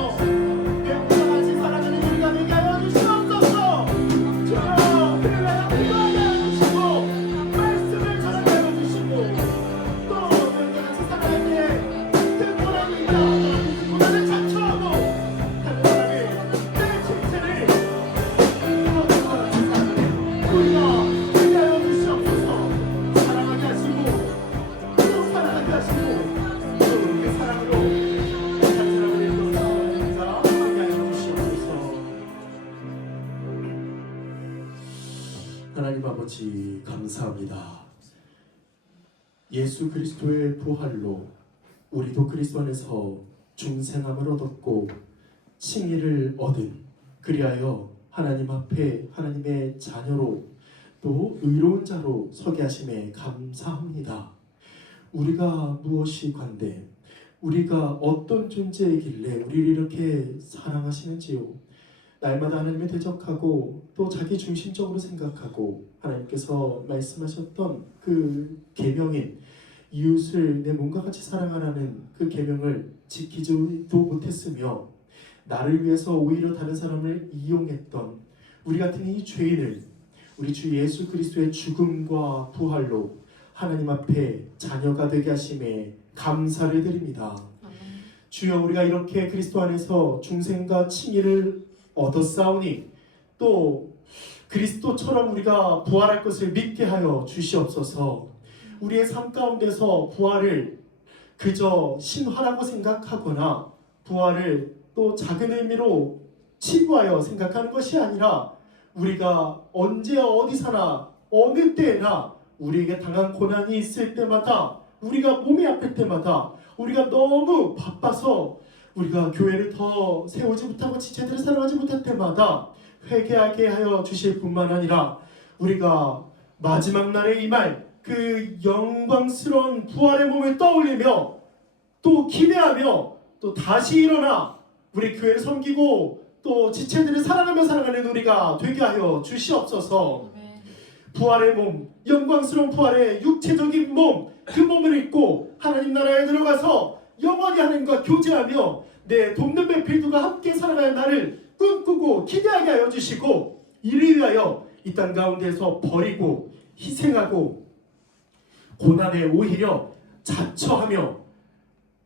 내 몸과 같이 사랑하는 우리가 되게 하여 주시옵소서. 주여, 그를 위하여 기도하게 하여 주시고 말씀을 전하게 하여 주시고 또 우리가 같이 살아갈 때 등고난이 있다 하더라도 등고난을 자처하고 다른 사람의 내 실체를 그것과 같이 사는 우리가 되게 하여 주시옵소서. 사랑하게 하시고 또 사랑하게 하시고 또 그 사랑으로 다른 사람을 인도하사 하게 하여 주시옵소서. 하나님 아버지 감사합니다. 예수 그리스도의 부활로 우리도 그리스도 안에서 중생함을 얻었고 칭의를 얻은, 그리하여 하나님 앞에 하나님의 자녀로 또 의로운 자로 서게 하심에 감사합니다. 우리가 무엇이 관대, 우리가 어떤 존재이길래 우리를 이렇게 사랑하시는지요. 날마다 하나님을 대적하고 또 자기 중심적으로 생각하고 하나님께서 말씀하셨던 그 계명인 이웃을 내 몸과 같이 사랑하라는 그 계명을 지키지도 못했으며 나를 위해서 오히려 다른 사람을 이용했던 우리 같은 이 죄인을 우리 주 예수 그리스도의 죽음과 부활로 하나님 앞에 자녀가 되게 하심에 감사를 드립니다. 주여, 우리가 이렇게 그리스도 안에서 중생과 칭의를 얻었사오니 또 그리스도처럼 우리가 부활할 것을 믿게 하여 주시옵소서. 우리의 삶 가운데서 부활을 그저 신화라고 생각하거나 부활을 또 작은 의미로 치부하여 생각하는 것이 아니라 우리가 언제 어디서나 어느 때나 우리에게 당한 고난이 있을 때마다, 우리가 몸이 아플 때마다, 우리가 너무 바빠서 우리가 교회를 더 세우지 못하고 지체들을 사랑하지 못할 때마다 회개하게 하여 주실 뿐만 아니라 우리가 마지막 날에 임할 그 영광스러운 부활의 몸을 떠올리며 또 기대하며 또 다시 일어나 우리 교회를 섬기고 또 지체들을 사랑하며 살아가는 우리가 되게 하여 주시옵소서. 아멘. 부활의 몸, 영광스러운 부활의 육체적인 몸, 그 몸을 입고 하나님 나라에 들어가서 영원히 하나님과 교제하며 내 돕는 배필두가 함께 살아가는 날을 꿈꾸고 기대하게 하여 주시고, 이를 위하여 이 땅 가운데서 버리고 희생하고 고난에 오히려 자처하며,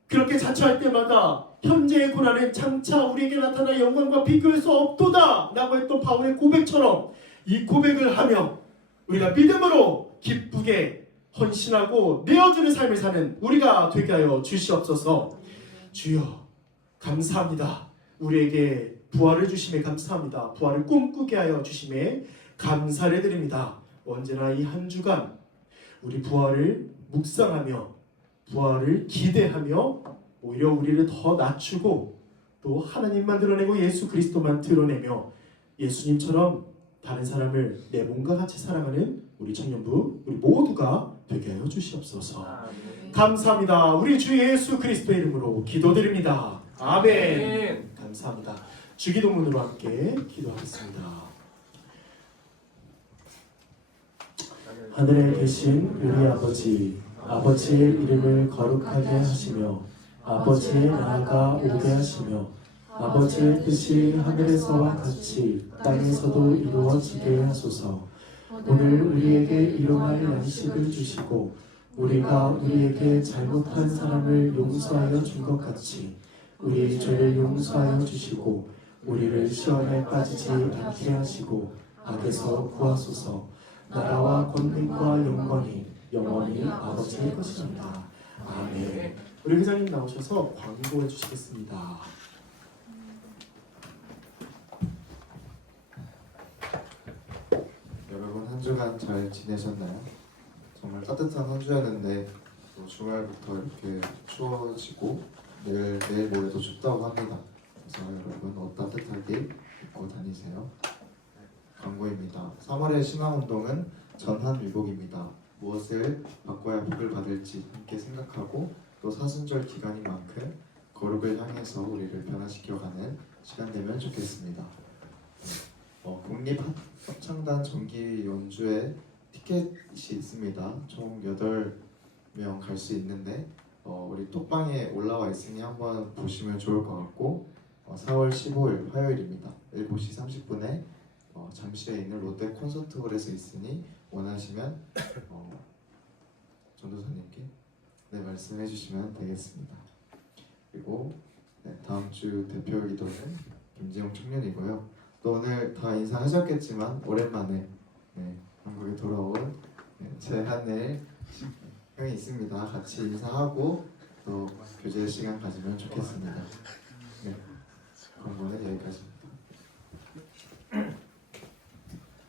그렇게 자처할 때마다 현재의 고난은 장차 우리에게 나타날 영광과 비교할 수 없도다 라고 했던 바울의 고백처럼 이 고백을 하며 우리가 믿음으로 기쁘게 헌신하고 내어주는 삶을 사는 우리가 되게 하여 주시옵소서. 주여 감사합니다. 우리에게 부활을 주심에 감사합니다. 부활을 꿈꾸게 하여 주심에 감사를 드립니다. 언제나 이 한 주간 우리 부활을 묵상하며 부활을 기대하며 오히려 우리를 더 낮추고 또 하나님만 드러내고 예수 그리스도만 드러내며 예수님처럼 다른 사람을 내 몸과 같이 사랑하는 우리 청년부 우리 모두가 되게 하여 주시옵소서. 감사합니다. 우리 주 예수 그리스도의 이름으로 기도드립니다. 아멘. 감사합니다. 주기도문으로 함께 기도하겠습니다. 하늘에 계신 우리 아버지, 아버지의 이름을 거룩하게 하시며 아버지의 나라가 오게 하시며 아버지의 뜻이 하늘에서와 같이 땅에서도 이루어지게 하소서. 오늘 우리에게 일용할 양식을 주시고 우리가 우리에게 잘못한 사람을 용서하여 준 것 같이 우리의 죄를 용서하여 주시고 우리를 시험에 빠지지 않게 하시고 악에서 구하소서. 나라와 권능과 영광이 영원히 아버지의 것입니다. 아멘. 우리 회장님 나오셔서 광고해 주시겠습니다. 여러분 한 주간 잘 지내셨나요? 정말 따뜻한 한 주였는데 또 주말부터 이렇게 추워지고 내일 모레도 춥다고 합니다. 그래서 여러분 옷 따뜻하게 입고 다니세요. 광고입니다. 3월의 신앙운동은 전한위복입니다. 무엇을 바꿔야 복을 받을지 함께 생각하고 또 사순절 기간인 만큼 거룩을 향해서 우리를 변화시켜가는 시간 되면 좋겠습니다. 국립합창단 정기 연주회 티켓이 있습니다. 총 8명 갈 수 있는데 우리 톡방에 올라와 있으니 한번 보시면 좋을 것 같고 4월 15일 화요일입니다. 7시 30분에 잠실에 있는 롯데 콘서트홀에서 있으니 원하시면 전도사님께 말씀해 주시면 되겠습니다. 그리고 다음 주 대표 기도는 김지영 청년이고요. 또 오늘 다 인사하셨겠지만 오랜만에 한국에 돌아온 최한일 형이 있습니다. 같이 인사하고 또 교제 시간 가지면 좋겠습니다.